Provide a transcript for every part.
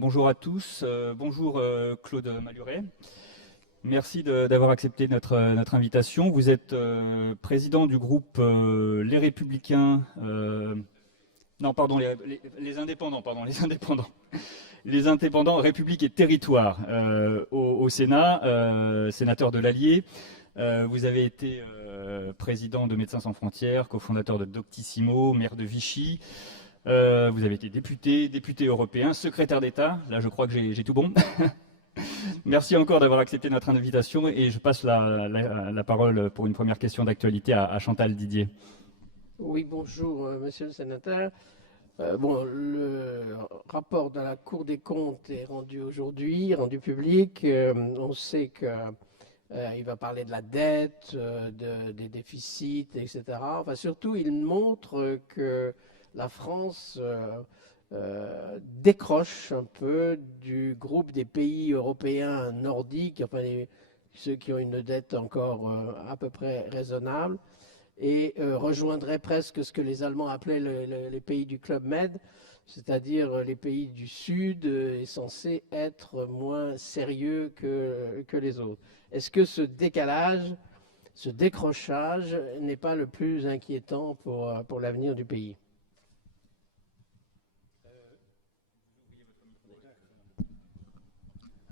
Bonjour à tous, bonjour Claude Maluret. Merci d'avoir accepté notre invitation. Vous êtes président du groupe Les Républicains, non pardon, les Indépendants, pardon, les Indépendants. Les Indépendants, République et Territoire au Sénat, sénateur de l'Allier. Vous avez été président de Médecins sans frontières, cofondateur de Doctissimo, maire de Vichy. Vous avez été député européen, secrétaire d'État. Là, je crois que j'ai tout bon. Merci encore d'avoir accepté notre invitation et je passe la parole pour une première question d'actualité à Chantal Didier. Oui, bonjour, monsieur le sénateur. Le rapport de la Cour des comptes est rendu aujourd'hui, rendu public. On sait qu'il va parler de la dette, des déficits, etc. Enfin, surtout, il montre que la France décroche un peu du groupe des pays européens nordiques, enfin ceux qui ont une dette encore à peu près raisonnable, et rejoindrait presque ce que les Allemands appelaient les pays du Club Med, c'est-à-dire les pays du Sud, est censé être moins sérieux que les autres. Est-ce que ce décalage, ce décrochage n'est pas le plus inquiétant pour l'avenir du pays?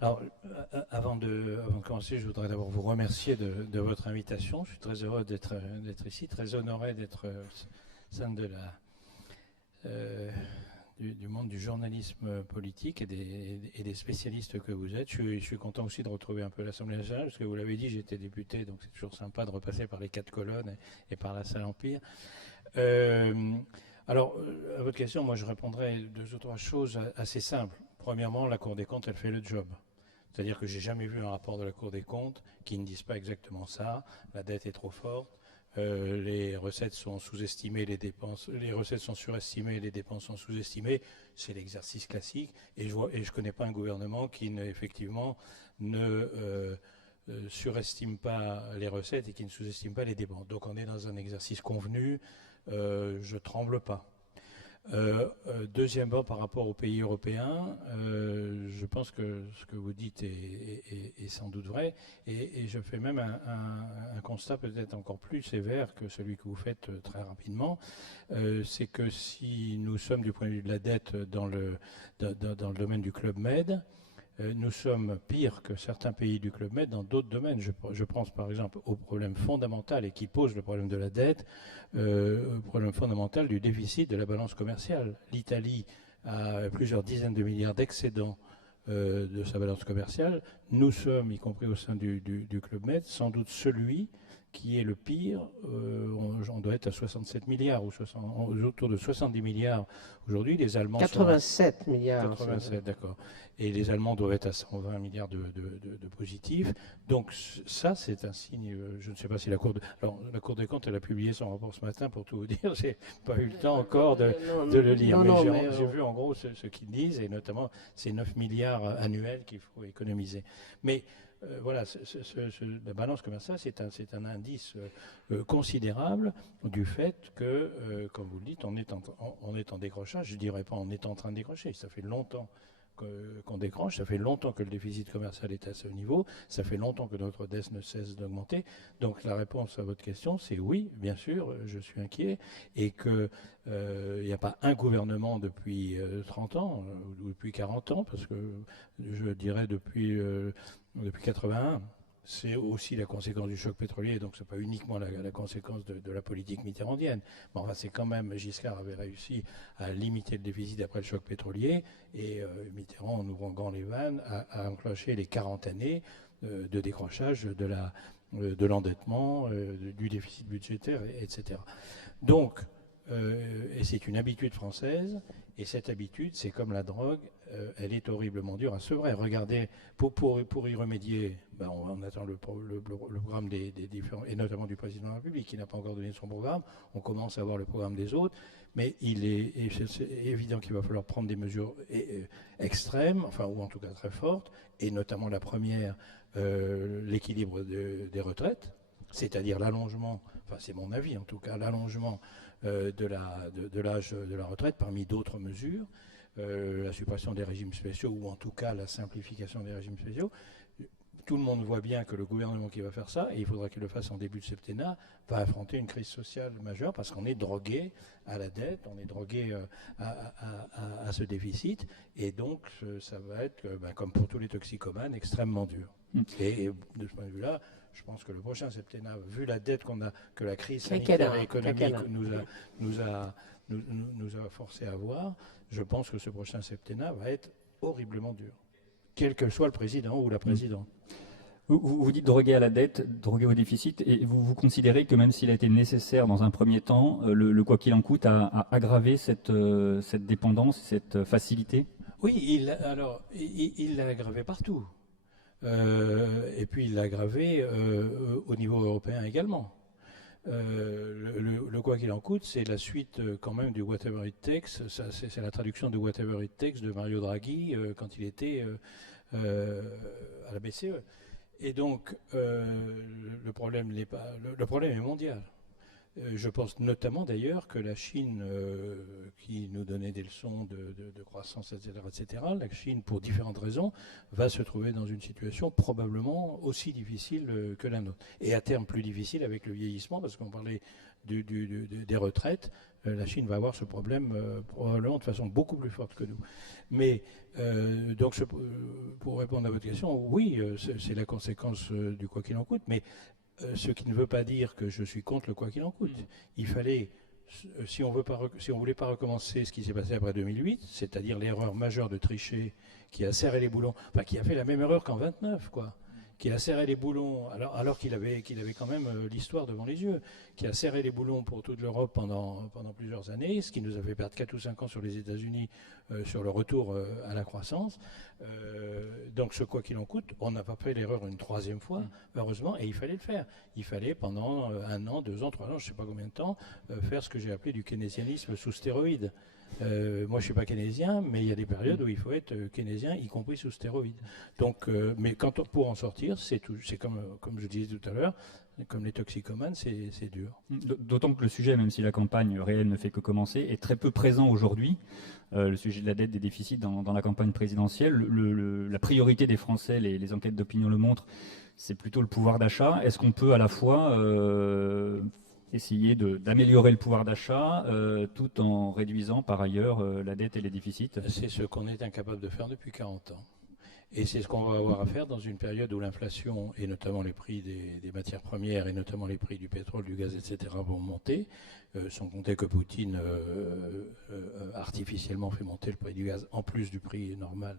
Alors, avant de commencer, je voudrais d'abord vous remercier de votre invitation. Je suis très heureux d'être ici, très honoré d'être au sein du monde du journalisme politique et des spécialistes que vous êtes. Je suis content aussi de retrouver un peu l'Assemblée nationale, parce que vous l'avez dit, j'étais député, donc c'est toujours sympa de repasser par les 4 colonnes et par la salle Empire. Alors, à votre question, moi je répondrai 2 ou 3 choses assez simples. Premièrement, la Cour des comptes, elle fait le job. C'est-à-dire que j'ai jamais vu un rapport de la Cour des comptes qui ne dise pas exactement ça. La dette est trop forte, les recettes sont sous-estimées, les recettes sont surestimées, les dépenses sont sous-estimées. C'est l'exercice classique. Et je connais pas un gouvernement qui effectivement ne surestime pas les recettes et qui ne sous-estime pas les dépenses. Donc on est dans un exercice convenu. Je tremble pas. Deuxièmement, par rapport aux pays européens, je pense que ce que vous dites est sans doute vrai, et je fais même un constat peut-être encore plus sévère que celui que vous faites très rapidement. C'est que si nous sommes du point de vue de la dette dans le domaine du Club Med, nous sommes pires que certains pays du Club Med dans d'autres domaines. Je pense par exemple au problème fondamental et qui pose le problème de la dette, au problème fondamental du déficit de la balance commerciale. L'Italie a plusieurs dizaines de milliards d'excédents de sa balance commerciale. Nous sommes, y compris au sein du Club Med, sans doute celui qui est le pire. On doit être à 67 milliards ou autour de 70 milliards aujourd'hui. Les Allemands 87 milliards. 87, d'accord. Et les Allemands doivent être à 120 milliards de positifs. Donc ça, c'est un signe. Je ne sais pas si la Cour des comptes, elle a publié son rapport ce matin, pour tout vous dire. J'ai pas eu le temps encore de le lire. Mais j'ai vu en gros ce qu'ils disent, et notamment ces 9 milliards annuels qu'il faut économiser. Mais voilà, la balance commerciale, c'est un indice considérable du fait que, comme vous le dites, on est en décrochage. Je ne dirais pas on est en train de décrocher. Ça fait longtemps qu'on décroche, ça fait longtemps que le déficit commercial est à ce niveau, ça fait longtemps que notre dette ne cesse d'augmenter. Donc la réponse à votre question, c'est oui, bien sûr, je suis inquiet, et qu'il n'y a pas un gouvernement depuis 30 ans, ou depuis 40 ans, parce que je dirais depuis 81. C'est aussi la conséquence du choc pétrolier, donc ce n'est pas uniquement la conséquence de la politique mitterrandienne. Mais enfin, c'est quand même, Giscard avait réussi à limiter le déficit après le choc pétrolier, et Mitterrand, en ouvrant grand les vannes, a enclenché les 40 années de décrochage de l'endettement, du déficit budgétaire, etc. Donc, et c'est une habitude française, et cette habitude, c'est comme la drogue, elle est horriblement dure à sevrer. Regardez, pour y remédier, on attend le programme des différents, et notamment du président de la République, qui n'a pas encore donné son programme. On commence à voir le programme des autres, mais c'est évident qu'il va falloir prendre des mesures extrêmes, enfin, ou en tout cas très fortes, et notamment la première, l'équilibre des retraites, c'est-à-dire l'allongement, enfin c'est mon avis en tout cas, l'allongement de l'âge de la retraite parmi d'autres mesures. la suppression des régimes spéciaux, ou en tout cas la simplification des régimes spéciaux. Tout le monde voit bien que le gouvernement qui va faire ça, et il faudra qu'il le fasse en début de septennat, va affronter une crise sociale majeure parce qu'on est drogué à la dette, on est drogué à ce déficit, et donc ça va être, comme pour tous les toxicomanes, extrêmement dur. Et de ce point de vue-là, je pense que le prochain septennat, vu la dette que la crise sanitaire et économique nous a forcé à avoir, je pense que ce prochain septennat va être horriblement dur, quel que soit le président ou la présidente. Vous dites droguer à la dette, droguer au déficit, et vous considérez que même s'il a été nécessaire dans un premier temps, le quoi qu'il en coûte a aggravé cette dépendance, cette facilité? Oui, il l'a aggravé partout. Et puis il l'a aggravé au niveau européen également. Le quoi qu'il en coûte, c'est la suite quand même du Whatever It Takes. C'est la traduction de Whatever It Takes de Mario Draghi quand il était à la BCE. Et donc le problème n'est pas, le problème est mondial. Je pense notamment d'ailleurs que la Chine, qui nous donnait des leçons de croissance, etc., la Chine, pour différentes raisons, va se trouver dans une situation probablement aussi difficile que la nôtre. Et à terme plus difficile avec le vieillissement, parce qu'on parlait des retraites, la Chine va avoir ce problème probablement de façon beaucoup plus forte que nous. Mais donc, pour répondre à votre question, oui, c'est la conséquence du quoi qu'il en coûte, mais ce qui ne veut pas dire que je suis contre le quoi qu'il en coûte. Il fallait, si on voulait pas recommencer ce qui s'est passé après 2008, c'est-à-dire l'erreur majeure de Trichet qui a serré les boulons, enfin qui a fait la même erreur qu'en 29, quoi, qui a serré les boulons alors qu'il avait quand même l'histoire devant les yeux, qui a serré les boulons pour toute l'Europe pendant plusieurs années, ce qui nous a fait perdre 4 ou 5 ans sur les États-Unis sur le retour à la croissance. Donc ce quoi qu'il en coûte, on n'a pas fait l'erreur une troisième fois, heureusement, et il fallait le faire. Il fallait pendant 1 an, 2 ans, 3 ans, je ne sais pas combien de temps, faire ce que j'ai appelé du keynésianisme sous stéroïdes. Moi, je ne suis pas keynésien, mais il y a des périodes où il faut être keynésien, y compris sous stéroïdes. Donc, mais pour en sortir, c'est comme je disais tout à l'heure, comme les toxicomanes, c'est dur. D'autant que le sujet, même si la campagne réelle ne fait que commencer, est très peu présent aujourd'hui. Le sujet de la dette, des déficits dans la campagne présidentielle. La priorité des Français, les enquêtes d'opinion le montrent, c'est plutôt le pouvoir d'achat. Est-ce qu'on peut à la fois essayer d'améliorer le pouvoir d'achat tout en réduisant par ailleurs la dette et les déficits? C'est ce qu'on est incapable de faire depuis 40 ans. Et c'est ce qu'on va avoir à faire dans une période où l'inflation, et notamment les prix des matières premières, et notamment les prix du pétrole, du gaz, etc., vont monter, sans compter que Poutine artificiellement fait monter le prix du gaz, en plus du prix normal,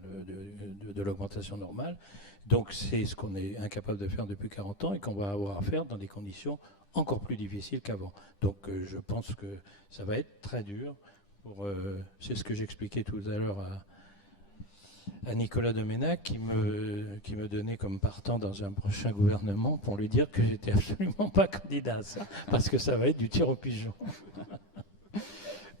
de l'augmentation normale. Donc c'est ce qu'on est incapable de faire depuis 40 ans et qu'on va avoir à faire dans des conditions encore plus difficiles qu'avant. Donc je pense que ça va être très dur. C'est ce que j'expliquais tout à l'heure à Nicolas Doménac qui me donnait comme partant dans un prochain gouvernement pour lui dire que j'étais absolument pas candidat à ça, parce que ça va être du tir au pigeon.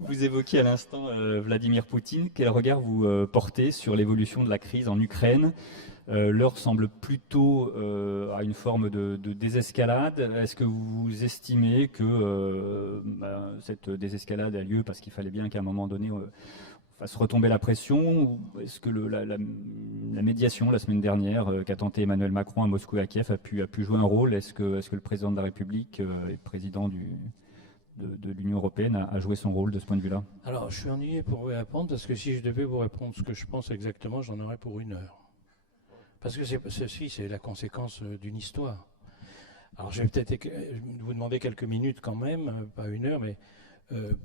Vous évoquiez à l'instant Vladimir Poutine. Quel regard vous portez sur l'évolution de la crise en Ukraine? L'heure semble plutôt à une forme de désescalade. Est-ce que vous estimez que cette désescalade a lieu parce qu'il fallait bien qu'à un moment donné fasse retomber la pression? Est-ce que la médiation la semaine dernière qu'a tenté Emmanuel Macron à Moscou et à Kiev a pu jouer un rôle? Est-ce que le président de la République et président de l'Union européenne a joué son rôle de ce point de vue-là? Alors, je suis ennuyé pour vous répondre, parce que si je devais vous répondre ce que je pense exactement, j'en aurais pour 1 heure. Parce que ceci, c'est la conséquence d'une histoire. Alors, je vais peut-être vous demander quelques minutes quand même, pas 1 heure, mais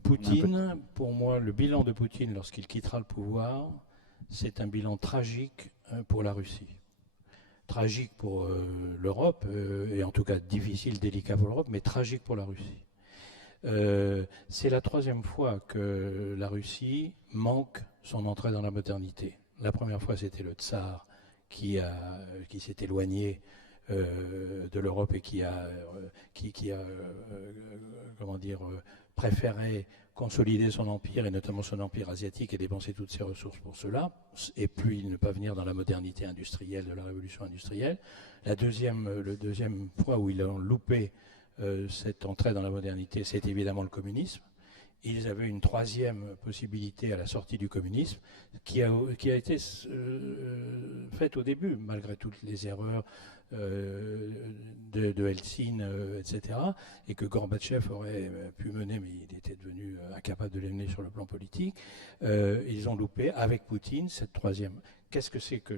Poutine, pour moi, le bilan de Poutine lorsqu'il quittera le pouvoir, c'est un bilan tragique pour la Russie. Tragique pour l'Europe, et en tout cas difficile, délicat pour l'Europe, mais tragique pour la Russie. C'est la 3e fois que la Russie manque son entrée dans la modernité. La première fois, c'était le tsar qui s'est éloigné de l'Europe et qui a préféré consolider son empire, et notamment son empire asiatique, et dépenser toutes ses ressources pour cela, et puis ne pas venir dans la modernité industrielle de la révolution industrielle. Le deuxième fois où il a loupé cette entrée dans la modernité, c'est évidemment le communisme. ils avaient une troisième possibilité à la sortie du communisme qui a été faite au début, malgré toutes les erreurs de Helsinki, etc., et que Gorbatchev aurait pu mener, mais il était devenu incapable de les mener sur le plan politique. Ils ont loupé, avec Poutine, cette troisième. Qu'est-ce que c'est que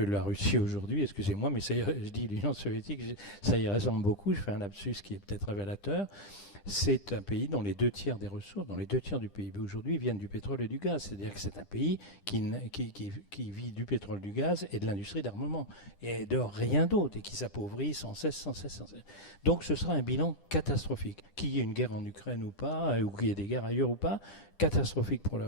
la Russie aujourd'hui? Excusez-moi, mais je dis l'Union soviétique, ça y ressemble beaucoup, je fais un lapsus qui est peut-être révélateur. C'est un pays dont les 2 tiers des ressources, dont les 2 tiers du PIB aujourd'hui viennent du pétrole et du gaz. C'est-à-dire que c'est un pays qui vit du pétrole, du gaz et de l'industrie d'armement, et de rien d'autre, et qui s'appauvrit sans cesse. Donc ce sera un bilan catastrophique. Qu'il y ait une guerre en Ukraine ou pas, ou qu'il y ait des guerres ailleurs ou pas, catastrophique pour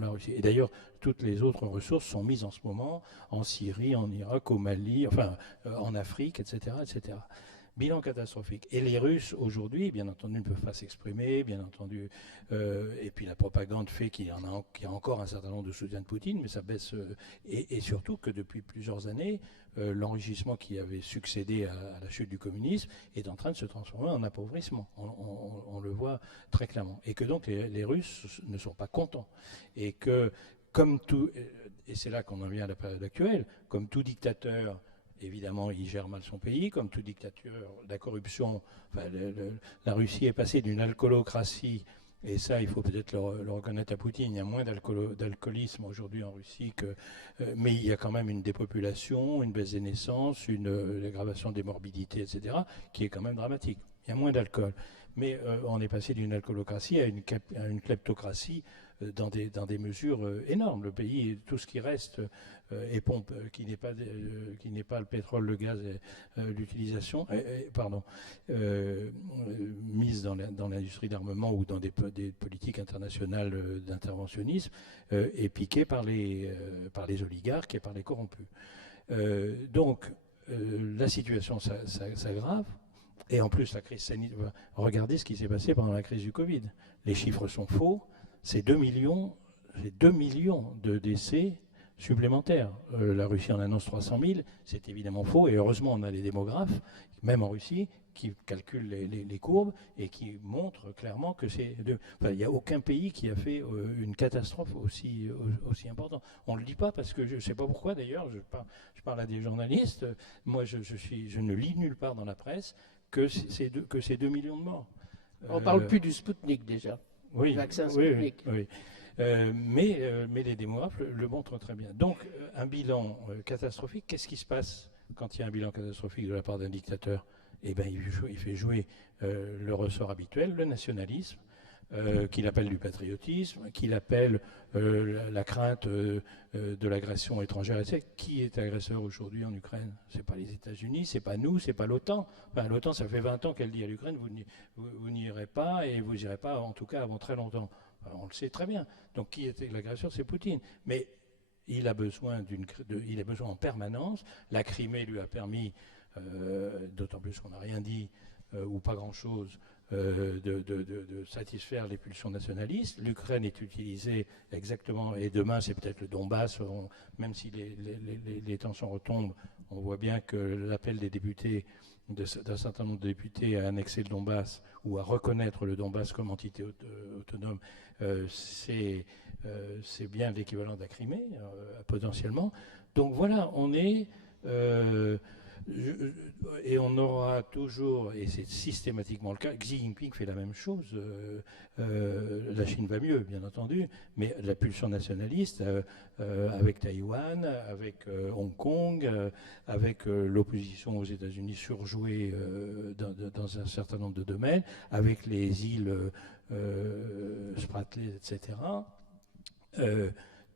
la Russie. Et d'ailleurs, toutes les autres ressources sont mises en ce moment en Syrie, en Irak, au Mali, enfin en Afrique, etc., etc. Bilan catastrophique. Et les Russes, aujourd'hui, bien entendu, ne peuvent pas s'exprimer, bien entendu. Et puis la propagande fait qu'il y a encore un certain nombre de soutiens de Poutine, mais ça baisse. Et surtout que depuis plusieurs années, l'enrichissement qui avait succédé à la chute du communisme est en train de se transformer en appauvrissement. On le voit très clairement. Et que donc les Russes ne sont pas contents. Et que, comme tout. Et c'est là qu'on en vient à la période actuelle, comme tout dictateur. Évidemment, il gère mal son pays, comme tout dictateur. La corruption, enfin, la Russie est passée d'une alcoolocratie, et ça, il faut peut-être le reconnaître à Poutine, il y a moins d'alcoolisme aujourd'hui en Russie, mais il y a quand même une dépopulation, une baisse des naissances, une aggravation des morbidités, etc., qui est quand même dramatique. Il y a moins d'alcool. Mais on est passé d'une alcoolocratie à une kleptocratie dans des mesures énormes. Le pays, tout ce qui reste est pompe, qui n'est pas le pétrole, le gaz, l'utilisation, mise dans l'industrie d'armement ou dans des politiques internationales d'interventionnisme, est piquée par les oligarques et par les corrompus. Donc, la situation s'aggrave. Et en plus, la crise sanitaire. Regardez ce qui s'est passé pendant la crise du Covid. Les chiffres sont faux. C'est 2 millions de décès supplémentaires. La Russie en annonce 300 000. C'est évidemment faux. Et heureusement, on a les démographes, même en Russie, qui calculent les courbes et qui montrent clairement que il n'y a aucun pays qui a fait une catastrophe aussi importante. On ne le dit pas parce que je ne sais pas pourquoi d'ailleurs. Je parle à des journalistes. Moi, je ne lis nulle part dans la presse que c'est 2 millions de morts. On ne parle plus du Sputnik déjà. Oui, du vaccin Sputnik. Oui. Mais les démographes le montrent très bien. Donc, un bilan catastrophique, qu'est-ce qui se passe quand il y a un bilan catastrophique de la part d'un dictateur? Eh bien, il fait jouer le ressort habituel, le nationalisme, qu'il appelle du patriotisme, qu'il appelle la crainte de l'agression étrangère. Qui est agresseur aujourd'hui en Ukraine? C'est pas les États-Unis, c'est pas nous, c'est pas l'OTAN. Enfin, l'OTAN, ça fait 20 ans qu'elle dit à l'Ukraine, vous n'y irez pas, et vous n'irez pas, en tout cas, avant très longtemps. Alors, on le sait très bien. Donc, qui était l'agresseur? C'est Poutine. Mais il a besoin en permanence. La Crimée lui a permis, d'autant plus qu'on n'a rien dit, ou pas grand-chose, de satisfaire les pulsions nationalistes. L'Ukraine est utilisée exactement, et demain c'est peut-être le Donbass, même si les tensions retombent, on voit bien que l'appel des députés, d'un certain nombre de députés à annexer le Donbass ou à reconnaître le Donbass comme entité autonome, c'est bien l'équivalent de la Crimée, potentiellement. Donc voilà, on est... et on aura toujours, et c'est systématiquement le cas, Xi Jinping fait la même chose, la Chine va mieux bien entendu, mais la pulsion nationaliste avec Taïwan, avec Hong Kong, avec l'opposition aux États-Unis surjouée dans un certain nombre de domaines, avec les îles Spratly, etc.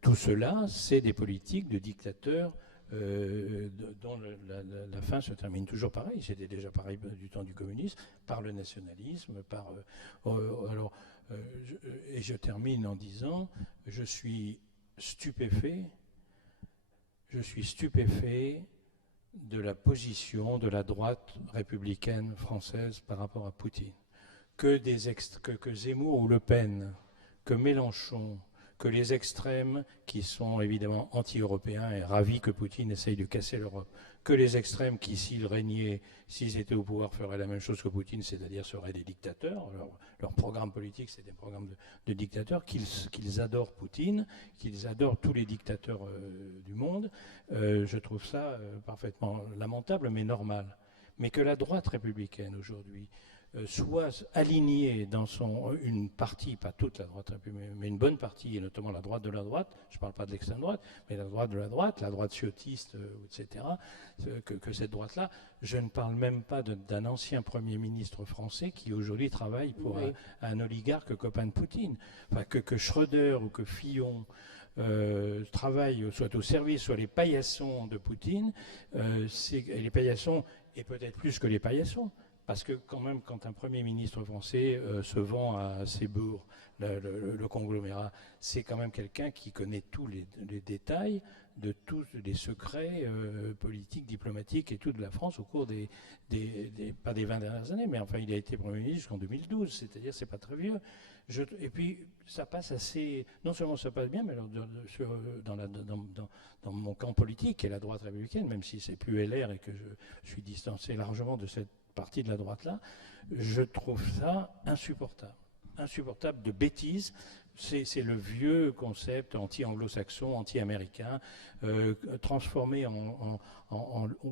Tout cela, c'est des politiques de dictateurs dont la fin se termine toujours pareil. C'était déjà pareil du temps du communisme, par le nationalisme, et je termine en disant, je suis stupéfait de la position de la droite républicaine française par rapport à Poutine. Que Zemmour ou Le Pen, que Mélenchon, que les extrêmes qui sont évidemment anti-européens et ravis que Poutine essaye de casser l'Europe, que les extrêmes qui, s'ils régnaient, s'ils étaient au pouvoir, feraient la même chose que Poutine, c'est-à-dire seraient des dictateurs. Leur programme politique, c'est des programmes de dictateurs, qu'ils adorent Poutine, qu'ils adorent tous les dictateurs du monde. Je trouve ça parfaitement lamentable, mais normal. Mais que la droite républicaine aujourd'hui soit alignée dans une partie, pas toute la droite républicaine, mais une bonne partie, et notamment la droite de la droite, je ne parle pas de l'extrême droite, mais la droite de la droite ciotiste, etc., que cette droite-là, je ne parle même pas d'un ancien Premier ministre français qui aujourd'hui travaille pour un oligarque copain de Poutine. Enfin, que Schröder ou que Fillon travaillent, soit au service, soit les paillassons de Poutine, et les paillassons, et peut-être plus que les paillassons, parce que quand même, quand un Premier ministre français se vend à Sebourg, le conglomérat, c'est quand même quelqu'un qui connaît tous les détails de tous les secrets politiques, diplomatiques et tout de la France au cours pas des 20 dernières années, mais enfin il a été Premier ministre jusqu'en 2012, c'est-à-dire c'est pas très vieux. Et puis ça passe assez, non seulement ça passe bien, mais dans mon camp politique, qui est la droite républicaine, même si c'est plus LR et que je suis distancé largement de cette partie de la droite-là, je trouve ça insupportable de bêtises. C'est le vieux concept anti-anglo-saxon, anti-américain, transformé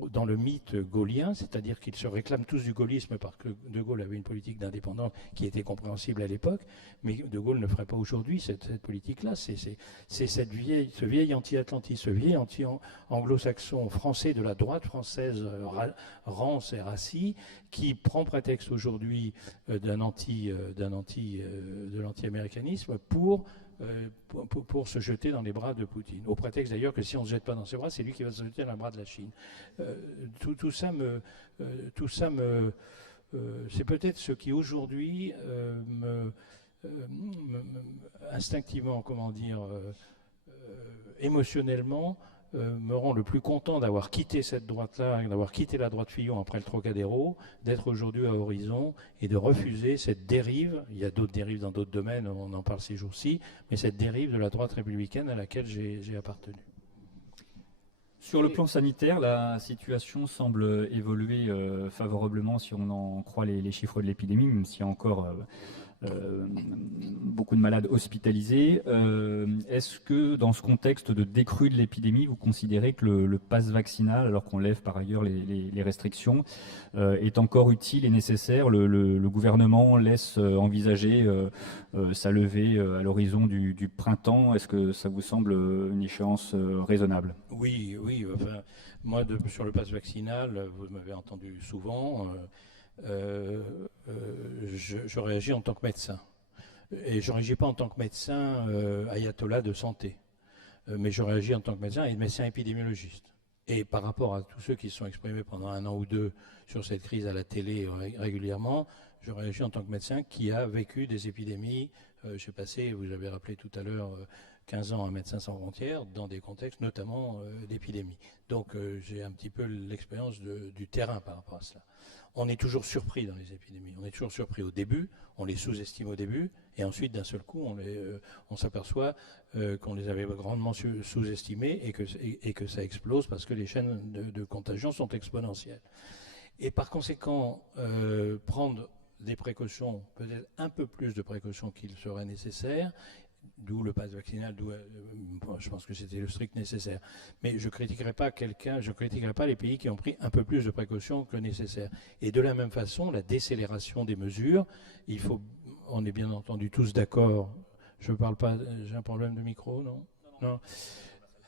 dans le mythe gaullien, c'est-à-dire qu'ils se réclament tous du gaullisme parce que De Gaulle avait une politique d'indépendance qui était compréhensible à l'époque, mais De Gaulle ne ferait pas aujourd'hui cette politique-là. C'est ce vieil anti-atlantisme, ce vieil anti-anglo-saxon français de la droite française, rance et rassis, qui prend prétexte aujourd'hui de l'anti-américanisme pour se jeter dans les bras de Poutine. Au prétexte d'ailleurs que si on ne se jette pas dans ses bras, c'est lui qui va se jeter dans les bras de la Chine. Tout ça c'est peut-être ce qui aujourd'hui instinctivement, émotionnellement, me rend le plus content d'avoir quitté cette droite-là, d'avoir quitté la droite Fillon après le Trocadéro, d'être aujourd'hui à Horizon et de refuser cette dérive. Il y a d'autres dérives dans d'autres domaines, on en parle ces jours-ci, mais cette dérive de la droite républicaine à laquelle j'ai appartenu. Sur le plan sanitaire, la situation semble évoluer favorablement si on en croit les chiffres de l'épidémie, même s'il y a encore beaucoup de malades hospitalisés. Est-ce que dans ce contexte de décrue de l'épidémie, vous considérez que le pass vaccinal, alors qu'on lève par ailleurs les restrictions, est encore utile et nécessaire? Le gouvernement laisse envisager sa levée à l'horizon du printemps. Est-ce que ça vous semble une échéance raisonnable? Oui. Enfin, moi, sur le pass vaccinal, vous m'avez entendu souvent. Je réagis en tant que médecin. Et je ne réagis pas en tant que médecin ayatollah de santé. Mais je réagis en tant que médecin et médecin épidémiologiste. Et par rapport à tous ceux qui se sont exprimés pendant 1 an ou 2 sur cette crise à la télé régulièrement, je réagis en tant que médecin qui a vécu des épidémies. J'ai passé, vous l'avez rappelé tout à l'heure, 15 ans à Médecins sans frontières, dans des contextes notamment d'épidémie. Donc j'ai un petit peu l'expérience du terrain par rapport à cela. On est toujours surpris dans les épidémies. On est toujours surpris au début, on les sous-estime au début, et ensuite d'un seul coup, on s'aperçoit qu'on les avait grandement sous-estimés et que ça explose parce que les chaînes de contagion sont exponentielles. Et par conséquent, prendre des précautions, peut-être un peu plus de précautions qu'il serait nécessaire, d'où le pass vaccinal, je pense que c'était le strict nécessaire. Mais je ne critiquerai pas les pays qui ont pris un peu plus de précautions que nécessaire. Et de la même façon, la décélération des mesures, on est bien entendu tous d'accord. Je ne parle pas, j'ai un problème de micro, non? Non.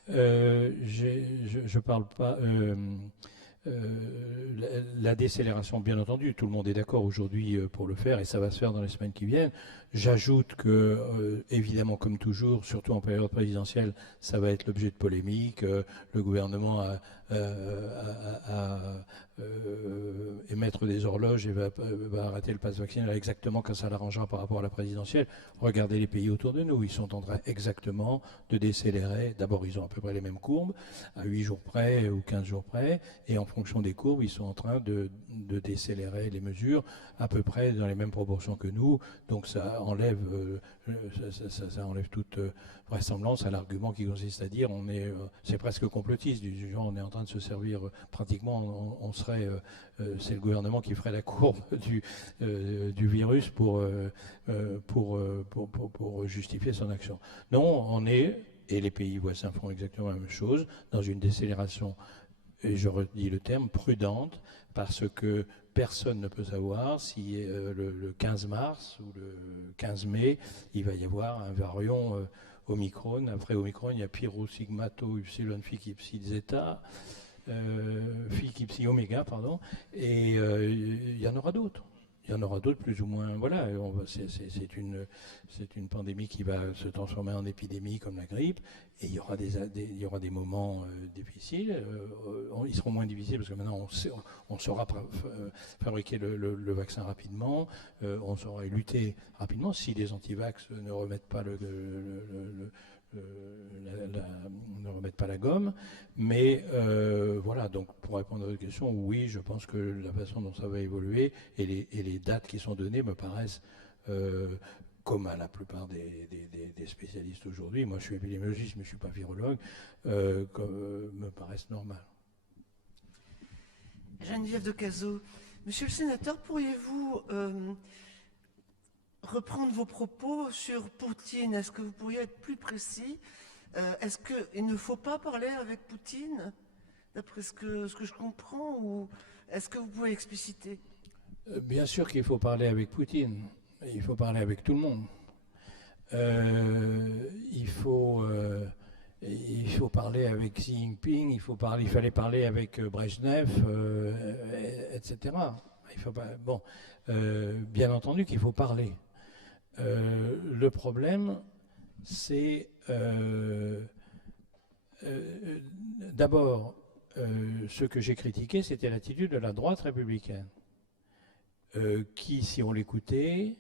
Je ne parle pas. La décélération, bien entendu, tout le monde est d'accord aujourd'hui pour le faire et ça va se faire dans les semaines qui viennent. J'ajoute que, évidemment, comme toujours, surtout en période présidentielle, ça va être l'objet de polémiques. Le gouvernement a émettre des horloges et va arrêter le pass vaccinal exactement quand ça l'arrangera par rapport à la présidentielle. Regardez les pays autour de nous, ils sont en train exactement de décélérer. D'abord, ils ont à peu près les mêmes courbes, à 8 jours près ou 15 jours près, et en fonction des courbes, ils sont en train de décélérer les mesures à peu près dans les mêmes proportions que nous. Donc ça enlève, ça enlève toute vraisemblance à l'argument qui consiste à dire c'est presque complotiste, du genre on est en train de se servir pratiquement, c'est le gouvernement qui ferait la courbe du virus pour justifier son action. Non, on est, et les pays voisins font exactement la même chose, dans une décélération, et je redis le terme, prudente, parce que personne ne peut savoir si le 15 mars ou le 15 mai, il va y avoir un variant Omicron. Après Omicron, il y a Piro, Sigma, Tau, Upsilon, Phi, Psi, Zeta, Phi, Psi, Oméga, pardon, et il y en aura d'autres. Il y en aura d'autres plus ou moins. Voilà, c'est une pandémie qui va se transformer en épidémie comme la grippe, et il y aura des moments difficiles. Ils seront moins difficiles parce que maintenant on saura fabriquer le vaccin rapidement, on saura lutter rapidement si les antivax ne remettent pas ne remettent pas la gomme, mais voilà, donc pour répondre à votre question, oui, je pense que la façon dont ça va évoluer et les dates qui sont données me paraissent, comme à la plupart des spécialistes aujourd'hui, moi je suis épidémiologiste mais je ne suis pas virologue, me paraissent normales. Geneviève de Cazaux, Monsieur le sénateur, pourriez-vous reprendre vos propos sur Poutine? Est-ce que vous pourriez être plus précis? Est-ce qu'il ne faut pas parler avec Poutine, d'après ce que je comprends, ou est-ce que vous pouvez expliciter? Bien sûr qu'il faut parler avec Poutine. Il faut parler avec tout le monde. Il faut parler avec Xi Jinping, il fallait parler avec Brejnev, etc. Bien entendu qu'il faut parler. Le problème, c'est d'abord, ce que j'ai critiqué, c'était l'attitude de la droite républicaine, qui, si on l'écoutait,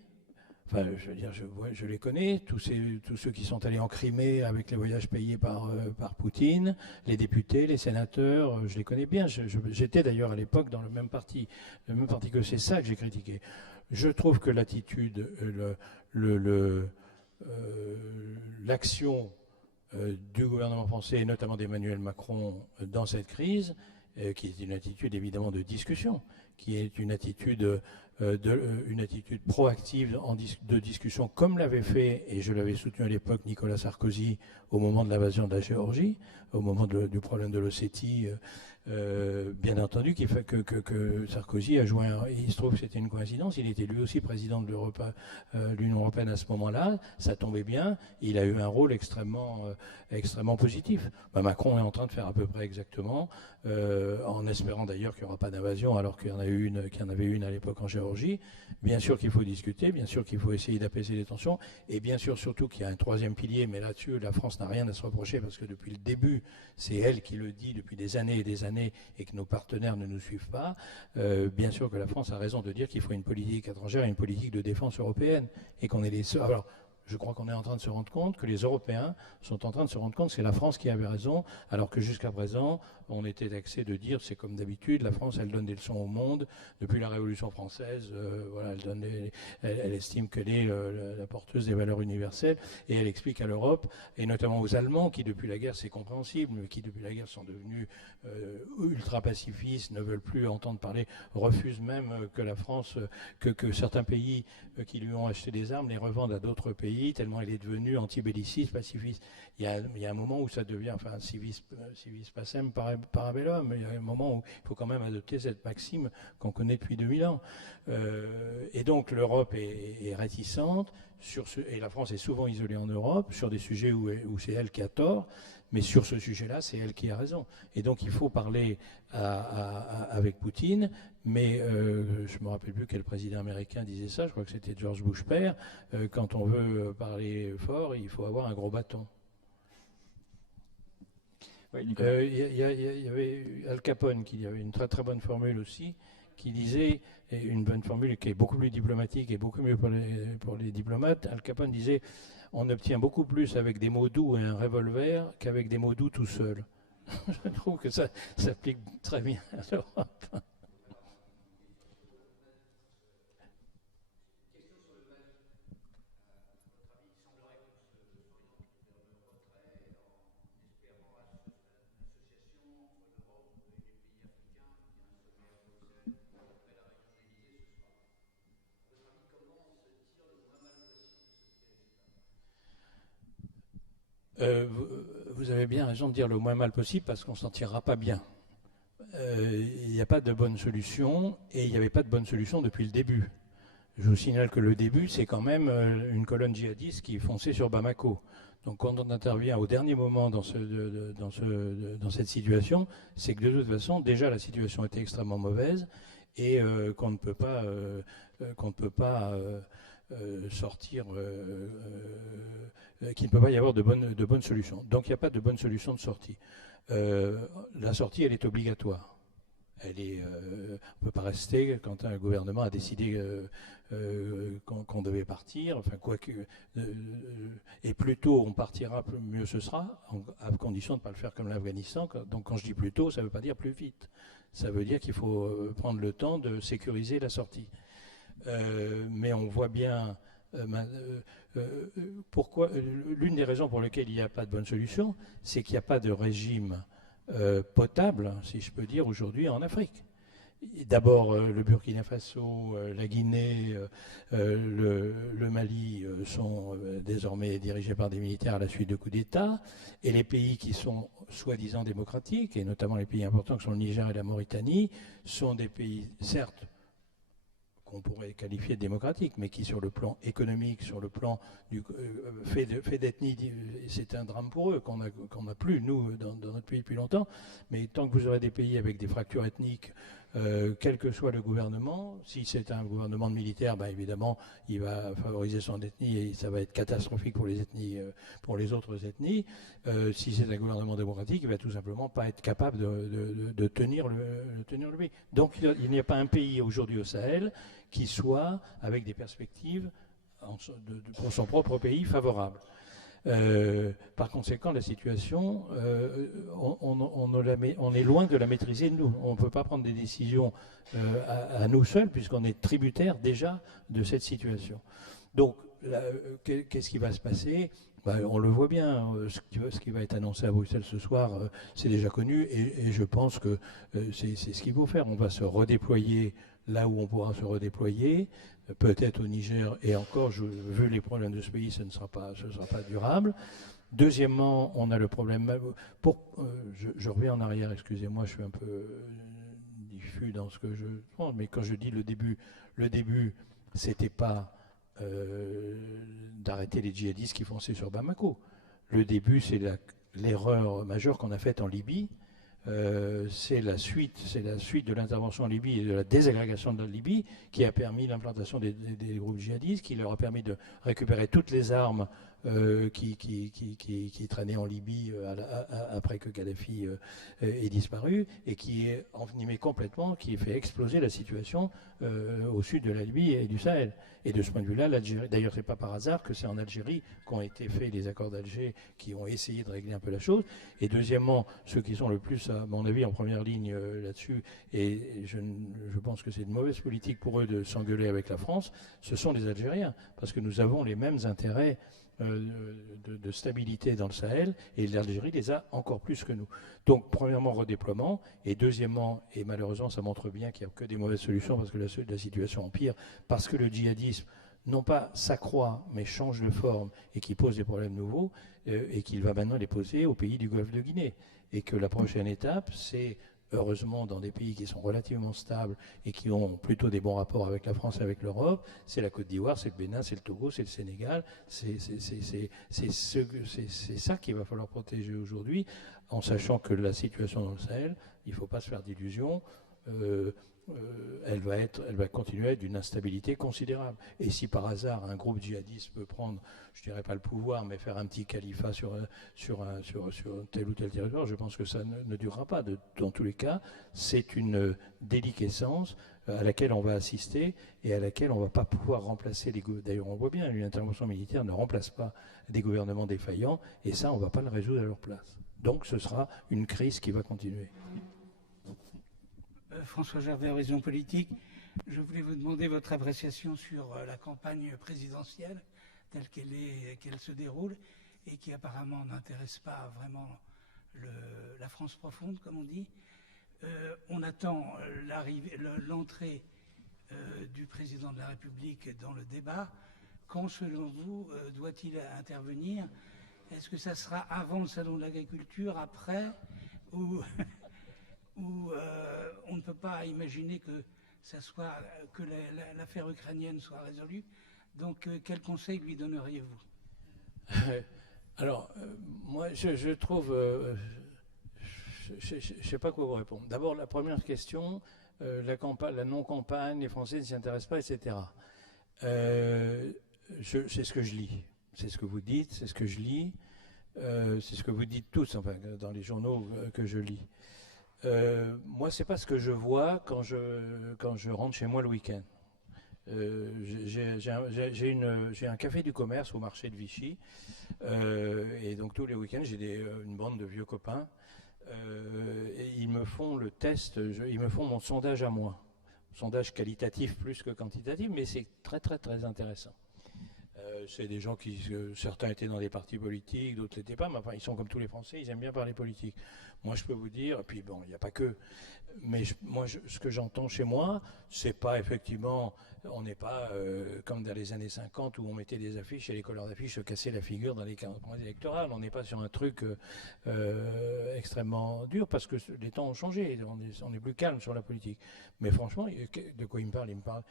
enfin, je veux dire, je les connais, tous ceux qui sont allés en Crimée avec les voyages payés par Poutine, les députés, les sénateurs, je les connais bien. J'étais d'ailleurs à l'époque dans le même parti que c'est ça que j'ai critiqué. Je trouve que l'attitude, l'action du gouvernement français, et notamment d'Emmanuel Macron, dans cette crise, qui est une attitude évidemment de discussion, qui est une attitude proactive de discussion, comme l'avait fait, et je l'avais soutenu à l'époque, Nicolas Sarkozy au moment de l'invasion de la Géorgie, au moment du problème de l'Ossétie. Bien entendu que Sarkozy a joué il se trouve que c'était une coïncidence, il était lui aussi président de l'Union européenne à ce moment-là, ça tombait bien, il a eu un rôle extrêmement positif. Macron est en train de faire à peu près exactement, en espérant d'ailleurs qu'il n'y aura pas d'invasion alors qu'il y en avait une à l'époque en Géorgie. Bien sûr qu'il faut discuter, bien sûr qu'il faut essayer d'apaiser les tensions, et bien sûr surtout qu'il y a un troisième pilier, mais là-dessus la France n'a rien à se reprocher parce que depuis le début, c'est elle qui le dit depuis des années et des années, et que nos partenaires ne nous suivent pas. Bien sûr que la France a raison de dire qu'il faut une politique étrangère et une politique de défense européenne, et qu'on est les seuls. Alors, je crois qu'on est en train de se rendre compte que les Européens sont en train de se rendre compte que c'est la France qui avait raison, alors que jusqu'à présent, on était taxé de dire, c'est comme d'habitude, la France, elle donne des leçons au monde. Depuis la Révolution française, voilà, elle estime qu'elle est la porteuse des valeurs universelles, et elle explique à l'Europe, et notamment aux Allemands, qui depuis la guerre, c'est compréhensible, mais qui depuis la guerre sont devenus ultra-pacifistes, ne veulent plus entendre parler, refusent même que la France, que certains pays qui lui ont acheté des armes les revendent à d'autres pays, tellement elle est devenue anti-belliciste, pacifiste. Il y a un moment où ça devient, enfin, civis pacem parabellum, il y a un moment où il faut quand même adopter cette maxime qu'on connaît depuis 2000 ans. Et donc l'Europe est réticente, et la France est souvent isolée en Europe, sur des sujets où c'est elle qui a tort, mais sur ce sujet-là, c'est elle qui a raison. Et donc il faut parler avec Poutine, mais je ne me rappelle plus quel président américain disait ça, je crois que c'était George Bush père, quand on veut parler fort, il faut avoir un gros bâton. Oui, Nicolas. Il y avait Al Capone qui avait une très très bonne formule aussi, qui disait, et une bonne formule qui est beaucoup plus diplomatique et beaucoup mieux pour les diplomates. Al Capone disait, on obtient beaucoup plus avec des mots doux et un revolver qu'avec des mots doux tout seul. Je trouve que ça s'applique très bien à l'Europe. Vous avez bien raison de dire le moins mal possible parce qu'on ne s'en tirera pas bien. Il n'y a pas de bonne solution et il n'y avait pas de bonne solution depuis le début. Je vous signale que le début, c'est quand même une colonne djihadiste qui fonçait sur Bamako. Donc quand on intervient au dernier moment dans cette situation, c'est que de toute façon, déjà la situation était extrêmement mauvaise et qu'on ne peut pas sortir, qu'il ne peut pas y avoir de bonnes solutions. Donc il n'y a pas de bonne solution de sortie. La sortie, elle est obligatoire. On ne peut pas rester quand un gouvernement a décidé qu'on devait partir. Enfin, et plus tôt on partira, mieux ce sera, à condition de ne pas le faire comme l'Afghanistan. Donc quand je dis plus tôt, ça ne veut pas dire plus vite. Ça veut dire qu'il faut prendre le temps de sécuriser la sortie. Mais on voit bien pourquoi. L'une des raisons pour lesquelles il n'y a pas de bonne solution, c'est qu'il n'y a pas de régime potable, si je peux dire, aujourd'hui en Afrique. D'abord, le Burkina Faso, la Guinée, le Mali sont désormais dirigés par des militaires à la suite de coups d'État, et les pays qui sont soi-disant démocratiques, et notamment les pays importants que sont le Niger et la Mauritanie, sont des pays, certes, qu'on pourrait qualifier de démocratique, mais qui sur le plan économique, sur le plan du fait d'ethnie, c'est un drame pour eux qu'on n'a plus, nous, dans notre pays depuis longtemps. Mais tant que vous aurez des pays avec des fractures ethniques, quel que soit le gouvernement, si c'est un gouvernement de militaire, ben évidemment, il va favoriser son ethnie et ça va être catastrophique pour les ethnies, pour les autres ethnies. Si c'est un gouvernement démocratique, il va tout simplement pas être capable de tenir le pays. Donc il n'y a pas un pays aujourd'hui au Sahel qui soit avec des perspectives pour son propre pays favorables. Par conséquent, la situation, on est loin de la maîtriser nous. On ne peut pas prendre des décisions à nous seuls, puisqu'on est tributaire déjà de cette situation. Donc, qu'est-ce qui va se passer? On le voit bien, ce qui va être annoncé à Bruxelles ce soir, c'est déjà connu, et je pense que c'est ce qu'il faut faire. On va se redéployer là où on pourra se redéployer, peut-être au Niger, et encore, vu les problèmes de ce pays, ce ne sera pas durable. Deuxièmement, on a le problème... je reviens en arrière, excusez-moi, je suis un peu diffus dans ce que je pense, mais quand je dis le début, c'était pas d'arrêter les djihadistes qui fonçaient sur Bamako. Le début, c'est l'erreur majeure qu'on a faite en Libye. C'est la suite de l'intervention en Libye et de la désagrégation de la Libye qui a permis l'implantation des groupes djihadistes, qui leur a permis de récupérer toutes les armes qui traînaient en Libye après que Kadhafi ait disparu, et qui est envenimé complètement, qui fait exploser la situation au sud de la Libye et du Sahel. Et de ce point de vue-là, l'Algérie, d'ailleurs, c'est pas par hasard que c'est en Algérie qu'ont été faits les accords d'Alger qui ont essayé de régler un peu la chose. Et deuxièmement, ceux qui sont le plus, à mon avis, en première ligne là-dessus, et je pense que c'est une mauvaise politique pour eux de s'engueuler avec la France, ce sont les Algériens, parce que nous avons les mêmes intérêts de stabilité dans le Sahel, et l'Algérie les a encore plus que nous. Donc, premièrement, redéploiement, et deuxièmement, et malheureusement, ça montre bien qu'il n'y a que des mauvaises solutions, parce que la situation empire, parce que le djihadisme, non pas s'accroît, mais change de forme, et qui pose des problèmes nouveaux, et qu'il va maintenant les poser au pays du Golfe de Guinée. Et que la prochaine étape, c'est, heureusement, dans des pays qui sont relativement stables et qui ont plutôt des bons rapports avec la France et avec l'Europe, c'est la Côte d'Ivoire, c'est le Bénin, c'est le Togo, c'est le Sénégal. C'est ça qu'il va falloir protéger aujourd'hui, en sachant que la situation dans le Sahel, il ne faut pas se faire d'illusions, elle va continuer à être d'une instabilité considérable. Et si par hasard un groupe djihadiste peut prendre, je dirais pas le pouvoir, mais faire un petit califat sur tel ou tel territoire, je pense que ça ne durera pas. Dans tous les cas, c'est une déliquescence à laquelle on va assister et à laquelle on ne va pas pouvoir remplacer les gouvernements. D'ailleurs, on voit bien, une intervention militaire ne remplace pas des gouvernements défaillants, et ça, on ne va pas le résoudre à leur place. Donc, ce sera une crise qui va continuer. François Gervais, Horizon Politique. Je voulais vous demander votre appréciation sur la campagne présidentielle telle qu'elle se déroule et qui apparemment n'intéresse pas vraiment la France profonde, comme on dit. On attend l'entrée du président de la République dans le débat. Quand, selon vous, doit-il intervenir? Est-ce que ça sera avant le salon de l'agriculture, après, ou on ne peut pas imaginer que l'affaire ukrainienne soit résolue? Donc, quel conseil lui donneriez-vous? Alors, moi, je trouve... je ne sais pas quoi vous répondre. D'abord, la première question, la non-campagne, les Français ne s'y intéressent pas, etc. C'est ce que je lis. C'est ce que vous dites, c'est ce que je lis. C'est ce que vous dites tous, enfin, dans les journaux que je lis. Moi, c'est pas ce que je vois quand je rentre chez moi le week-end. J'ai un café du commerce au marché de Vichy, et donc tous les week-ends j'ai une bande de vieux copains, et ils me font le test, ils me font mon sondage à moi, sondage qualitatif plus que quantitatif, mais c'est très très très intéressant. C'est des gens qui, certains étaient dans des partis politiques, d'autres n'étaient pas, mais enfin ils sont comme tous les Français, ils aiment bien parler politique. Moi je peux vous dire, et puis bon, il n'y a pas que, mais ce que j'entends chez moi, c'est pas effectivement, on n'est pas comme dans les années 50 où on mettait des affiches et les couleurs d'affiches se cassaient la figure dans les campagnes électorales. On n'est pas sur un truc extrêmement dur parce que les temps ont changé, on est plus calme sur la politique. Mais franchement, de quoi il me parle? Il me parle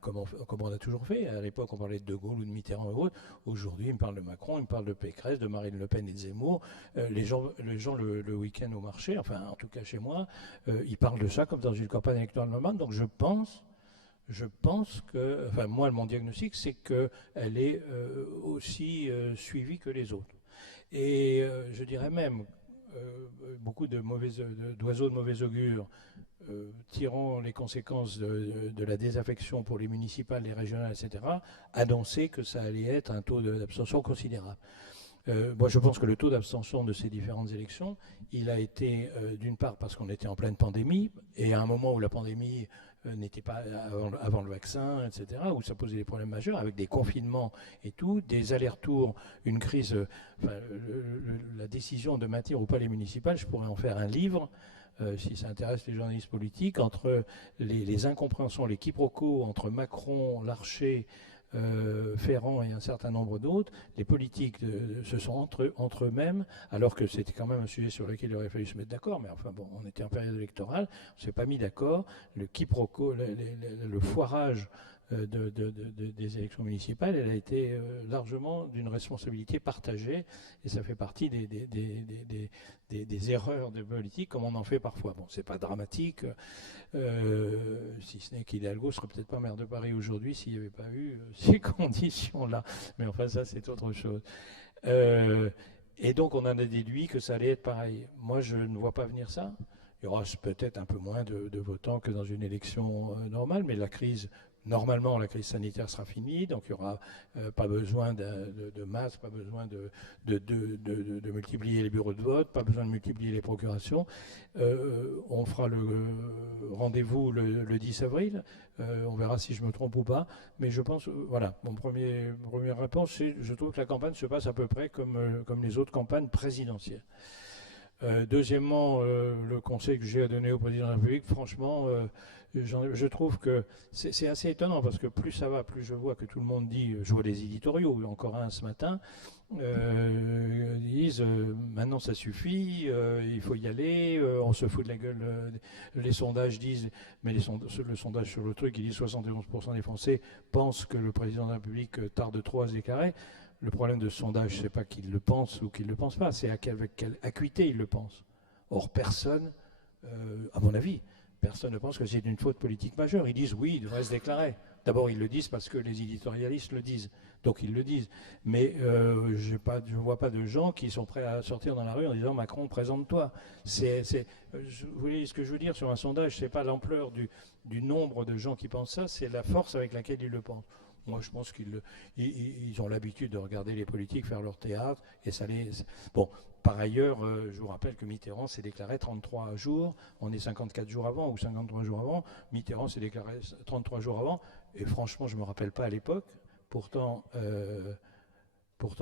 comme on a toujours fait. À l'époque, on parlait de De Gaulle ou de Mitterrand ou autre. Aujourd'hui, il me parle de Macron, il me parle de Pécresse, de Marine Le Pen et de Zemmour. Les gens le week-end au marché, enfin en tout cas chez moi, ils parlent de ça comme dans une campagne électorale normale. Donc je pense que, enfin moi mon diagnostic c'est qu'elle est aussi suivie que les autres. Et je dirais même, beaucoup d'oiseaux de mauvais augure tirant les conséquences de la désaffection pour les municipales, les régionales, etc., annonçaient que ça allait être un taux d'abstention considérable. Moi, je pense que le taux d'abstention de ces différentes élections, il a été, d'une part, parce qu'on était en pleine pandémie, et à un moment où la pandémie n'était pas avant le vaccin, etc., où ça posait des problèmes majeurs, avec des confinements et tout, des allers-retours, une crise, la décision de maintenir ou pas les municipales, je pourrais en faire un livre, si ça intéresse les journalistes politiques, entre les incompréhensions, les quiproquos entre Macron, Larcher, Ferrand et un certain nombre d'autres, les politiques se sont entre eux-mêmes, alors que c'était quand même un sujet sur lequel il aurait fallu se mettre d'accord, mais enfin bon, on était en période électorale, on ne s'est pas mis d'accord, le quiproquo, le foirage des élections municipales, elle a été largement d'une responsabilité partagée, et ça fait partie des erreurs de politique, comme on en fait parfois. Bon, c'est pas dramatique, si ce n'est qu'Hidalgo serait peut-être pas maire de Paris aujourd'hui s'il n'y avait pas eu ces conditions-là. Mais enfin, ça, c'est autre chose. Et donc, on en a déduit que ça allait être pareil. Moi, je ne vois pas venir ça. Il y aura peut-être un peu moins de votants que dans une élection normale, mais normalement, la crise sanitaire sera finie, donc il n'y aura pas besoin de masse, pas besoin de multiplier les bureaux de vote, pas besoin de multiplier les procurations. On fera le rendez-vous le 10 avril. On verra si je me trompe ou pas. Mais je pense, voilà, mon première réponse, c'est je trouve que la campagne se passe à peu près comme les autres campagnes présidentielles. Deuxièmement, le conseil que j'ai à donner au président de la République, franchement, je trouve que c'est assez étonnant parce que plus ça va, plus je vois que tout le monde dit, je vois des éditoriaux, encore un ce matin, disent maintenant ça suffit, il faut y aller, on se fout de la gueule. Les sondages disent, mais le sondage sur le truc, il dit 71% des Français pensent que le président de la République tarde trop à se déclarer. Le problème de ce sondage, c'est pas qu'il le pense ou qu'il ne le pense pas, c'est avec quelle acuité il le pense. Or, personne, à mon avis, personne ne pense que c'est une faute politique majeure. Ils disent oui, il devrait se déclarer. D'abord, ils le disent parce que les éditorialistes le disent, donc ils le disent. Mais je ne vois pas de gens qui sont prêts à sortir dans la rue en disant Macron, présente-toi. Vous voyez ce que je veux dire sur un sondage, c'est pas l'ampleur du nombre de gens qui pensent ça, c'est la force avec laquelle ils le pensent. Moi, je pense qu'ils ont l'habitude de regarder les politiques faire leur théâtre et ça les. Bon, par ailleurs, je vous rappelle que Mitterrand s'est déclaré 33 jours. On est 54 jours avant ou 53 jours avant. Mitterrand s'est déclaré 33 jours avant. Et franchement, je ne me rappelle pas à l'époque. Pourtant,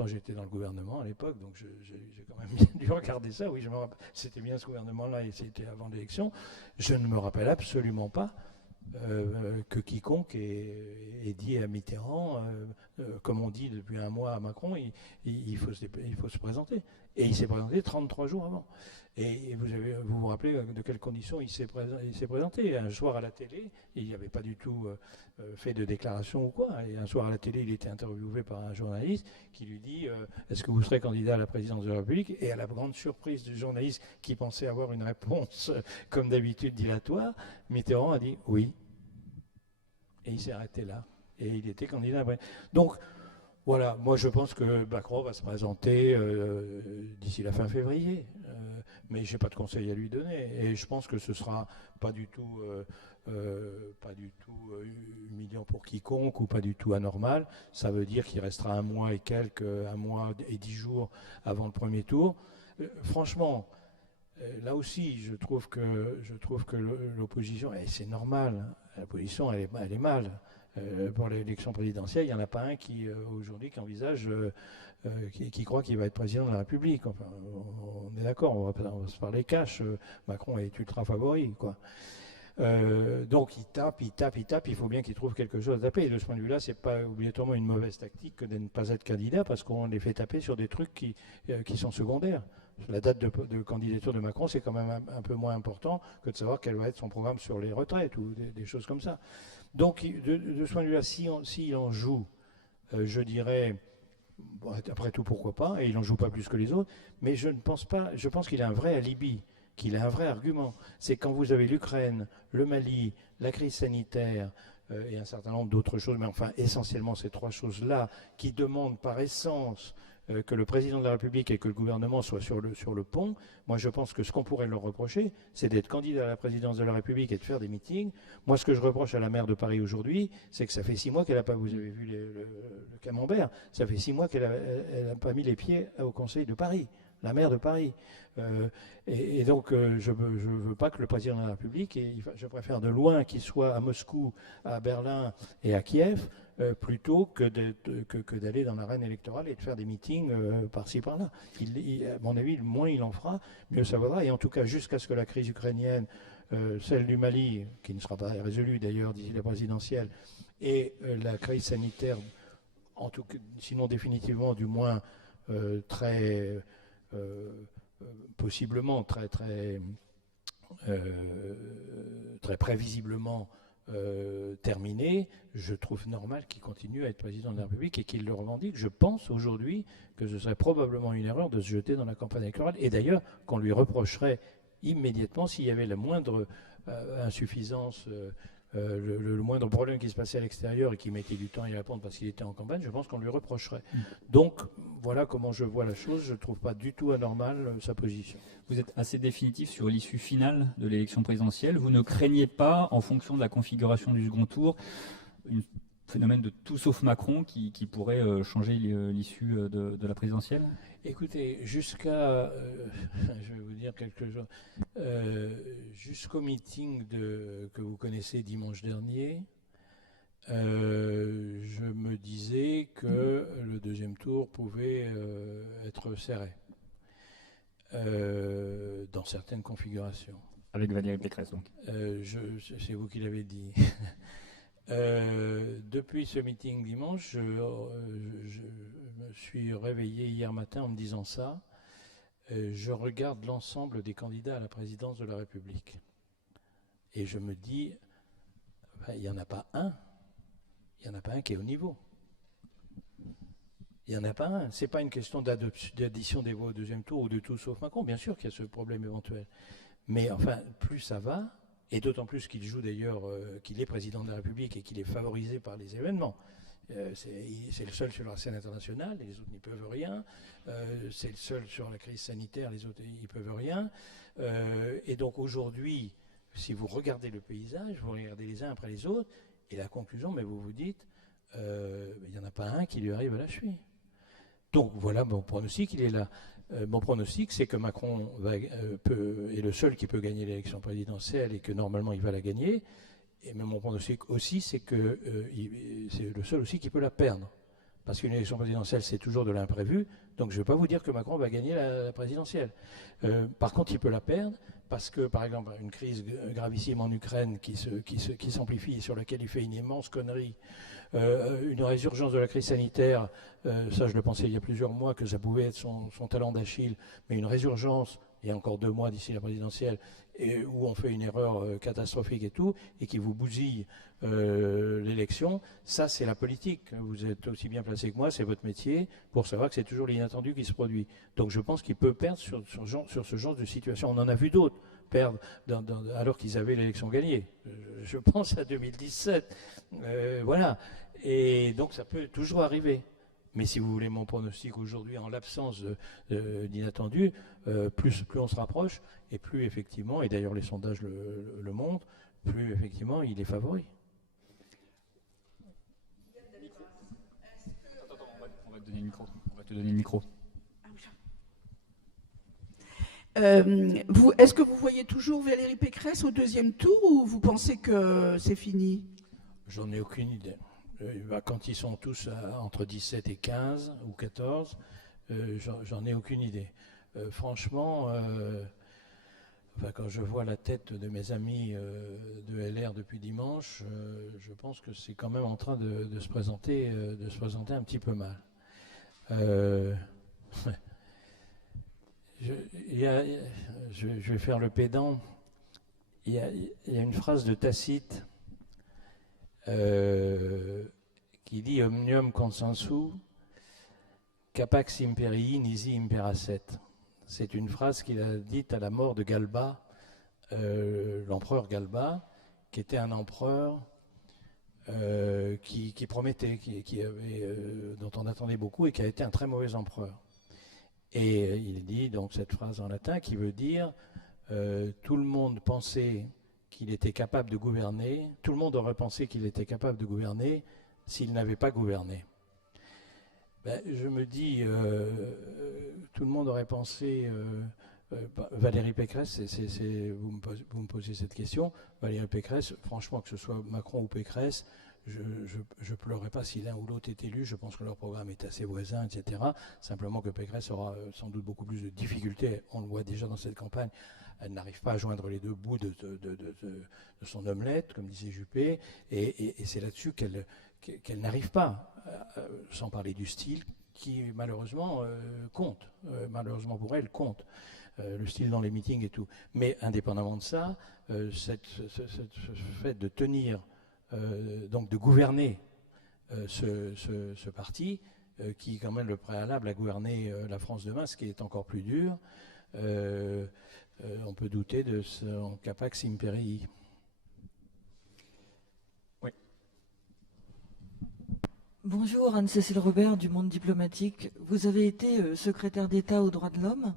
j'étais dans le gouvernement à l'époque, donc j'ai quand même bien dû regarder ça. Oui, je me rappelle. C'était bien ce gouvernement-là et c'était avant l'élection. Je ne me rappelle absolument pas que quiconque ait dit à Mitterrand, comme on dit depuis un mois à Macron, il faut se présenter. Et il s'est présenté 33 jours avant. Et vous vous rappelez de quelles conditions il s'est présenté. Un soir à la télé, il n'avait pas du tout fait de déclaration ou quoi. Et un soir à la télé, il était interviewé par un journaliste qui lui dit est-ce que vous serez candidat à la présidence de la République? Et à la grande surprise du journaliste qui pensait avoir une réponse, comme d'habitude, dilatoire, Mitterrand a dit oui. Et il s'est arrêté là. Et il était candidat après. Donc, voilà, moi je pense que Macron va se présenter d'ici la fin février. Mais je n'ai pas de conseil à lui donner. Et je pense que ce ne sera pas du tout humiliant pour quiconque ou pas du tout anormal. Ça veut dire qu'il restera un mois et 10 jours avant le premier tour. Franchement, là aussi, je trouve que l'opposition, et c'est normal, l'opposition, elle est mal. Pour l'élection présidentielle, il n'y en a pas un qui, aujourd'hui, qui envisage, qui croit qu'il va être président de la République. Enfin, on est d'accord, on va se parler cash. Macron est ultra favori, quoi. Donc il tape, il faut bien qu'il trouve quelque chose à taper. Et de ce point de vue-là, c'est pas obligatoirement une mauvaise tactique que de ne pas être candidat parce qu'on les fait taper sur des trucs qui sont secondaires. La date de candidature de Macron, c'est quand même un peu moins important que de savoir quel va être son programme sur les retraites ou des choses comme ça. Donc de ce point de vue-là, s'il en joue, je dirais, bon, après tout pourquoi pas, et il n'en joue pas plus que les autres, mais je pense qu'il a un vrai alibi, qu'il a un vrai argument. C'est quand vous avez l'Ukraine, le Mali, la crise sanitaire et un certain nombre d'autres choses, mais enfin essentiellement ces trois choses-là qui demandent par essence que le président de la République et que le gouvernement soient sur le pont. Moi, je pense que ce qu'on pourrait leur reprocher, c'est d'être candidat à la présidence de la République et de faire des meetings. Moi, ce que je reproche à la maire de Paris aujourd'hui, c'est que ça fait 6 mois qu'elle n'a pas, vous avez vu le camembert, ça fait 6 mois qu'elle n'a pas mis les pieds au Conseil de Paris, la maire de Paris. Et donc, je ne veux pas que le président de la République, et je préfère de loin qu'il soit à Moscou, à Berlin et à Kiev, plutôt que d'aller dans l'arène électorale et de faire des meetings par-ci par-là. À mon avis, moins il en fera, mieux ça vaudra. Et en tout cas, jusqu'à ce que la crise ukrainienne, celle du Mali, qui ne sera pas résolue d'ailleurs d'ici la présidentielle, et la crise sanitaire, en tout cas, sinon définitivement, du moins très possiblement très prévisiblement terminé, je trouve normal qu'il continue à être président de la République et qu'il le revendique. Je pense aujourd'hui que ce serait probablement une erreur de se jeter dans la campagne électorale et d'ailleurs qu'on lui reprocherait immédiatement s'il y avait la moindre insuffisance, le moindre problème qui se passait à l'extérieur et qui mettait du temps à y répondre parce qu'il était en campagne, je pense qu'on lui reprocherait. Donc voilà comment je vois la chose, je ne trouve pas du tout anormal sa position. Vous êtes assez définitif sur l'issue finale de l'élection présidentielle. Vous ne craignez pas, en fonction de la configuration du second tour, un phénomène de tout sauf Macron qui pourrait changer l'issue de la présidentielle? Écoutez, je vais vous dire quelque chose, jusqu'au meeting que vous connaissez dimanche dernier, je me disais que le deuxième tour pouvait être serré dans certaines configurations. Avec Valérie Pécresse, donc. C'est vous qui l'avez dit. Depuis ce meeting dimanche, je me suis réveillé hier matin en me disant ça. Je regarde l'ensemble des candidats à la présidence de la République. Et je me dis, il n'y en a pas un. Il n'y en a pas un qui est au niveau. Il n'y en a pas un. Ce n'est pas une question d'addition des voix au deuxième tour ou de tout sauf Macron. Bien sûr qu'il y a ce problème éventuel. Mais enfin, plus ça va, Et d'autant plus qu'il joue d'ailleurs, qu'il est président de la République et qu'il est favorisé par les événements. C'est le seul sur la scène internationale, les autres n'y peuvent rien. C'est le seul sur la crise sanitaire, les autres n'y peuvent rien. Et donc aujourd'hui, si vous regardez le paysage, vous regardez les uns après les autres, et la conclusion, mais vous vous dites, il n'y en a pas un qui lui arrive à la cheville. Donc voilà mon pronostic, il est là. Mon pronostic, c'est que Macron est le seul qui peut gagner l'élection présidentielle et que normalement il va la gagner. Mais mon pronostic aussi, c'est que c'est le seul aussi qui peut la perdre. Parce qu'une élection présidentielle, c'est toujours de l'imprévu. Donc je ne vais pas vous dire que Macron va gagner la présidentielle. Par contre, il peut la perdre parce que, par exemple, une crise gravissime en Ukraine qui s'amplifie et sur laquelle il fait une immense connerie, une résurgence de la crise sanitaire, ça je le pensais il y a plusieurs mois que ça pouvait être son talent d'Achille, mais une résurgence, il y a encore 2 mois d'ici la présidentielle, où on fait une erreur catastrophique et tout, et qui vous bousille l'élection, ça c'est la politique. Vous êtes aussi bien placé que moi, c'est votre métier, pour savoir que c'est toujours l'inattendu qui se produit. Donc je pense qu'il peut perdre sur ce genre de situation. On en a vu d'autres perdre alors qu'ils avaient l'élection gagnée. Je pense à 2017. Voilà. Et donc ça peut toujours arriver. Mais si vous voulez mon pronostic aujourd'hui, en l'absence d'inattendu, plus on se rapproche, et plus effectivement, et d'ailleurs les sondages le montrent, plus effectivement il est favori. Attends, on va te donner le micro. On va te donner le micro. Est-ce que vous voyez toujours Valérie Pécresse au 2e tour ou vous pensez que c'est fini? J'en ai aucune idée. Quand ils sont tous entre 17 et 15 ou 14, j'en ai aucune idée. Franchement, quand je vois la tête de mes amis de LR depuis dimanche, je pense que c'est quand même en train de se présenter un petit peu mal. Je vais faire le pédant. Il y a une phrase de Tacite qui dit omnium consensu capax imperii nisi imperasset. C'est une phrase qu'il a dite à la mort de Galba, l'empereur Galba, qui était un empereur qui promettait, dont on attendait beaucoup et qui a été un très mauvais empereur. Et il dit donc cette phrase en latin qui veut dire tout le monde pensait qu'il était capable de gouverner, tout le monde aurait pensé qu'il était capable de gouverner s'il n'avait pas gouverné. Je me dis, tout le monde aurait pensé, Valérie Pécresse, vous me posez cette question, Valérie Pécresse, franchement que ce soit Macron ou Pécresse, je ne pleurerais pas si l'un ou l'autre est élu, je pense que leur programme est assez voisin, etc. Simplement que Pécresse aura sans doute beaucoup plus de difficultés, on le voit déjà dans cette campagne, elle n'arrive pas à joindre les 2 bouts de son omelette, comme disait Juppé, et c'est là-dessus qu'elle n'arrive pas, sans parler du style, qui malheureusement compte, malheureusement pour elle compte, le style dans les meetings et tout. Mais indépendamment de ça, ce fait de tenir, donc de gouverner ce parti, qui est quand même le préalable à gouverner la France demain, ce qui est encore plus dur, on peut douter de son capax imperii. Oui. Bonjour, Anne-Cécile Robert du Monde diplomatique. Vous avez été secrétaire d'État aux droits de l'homme.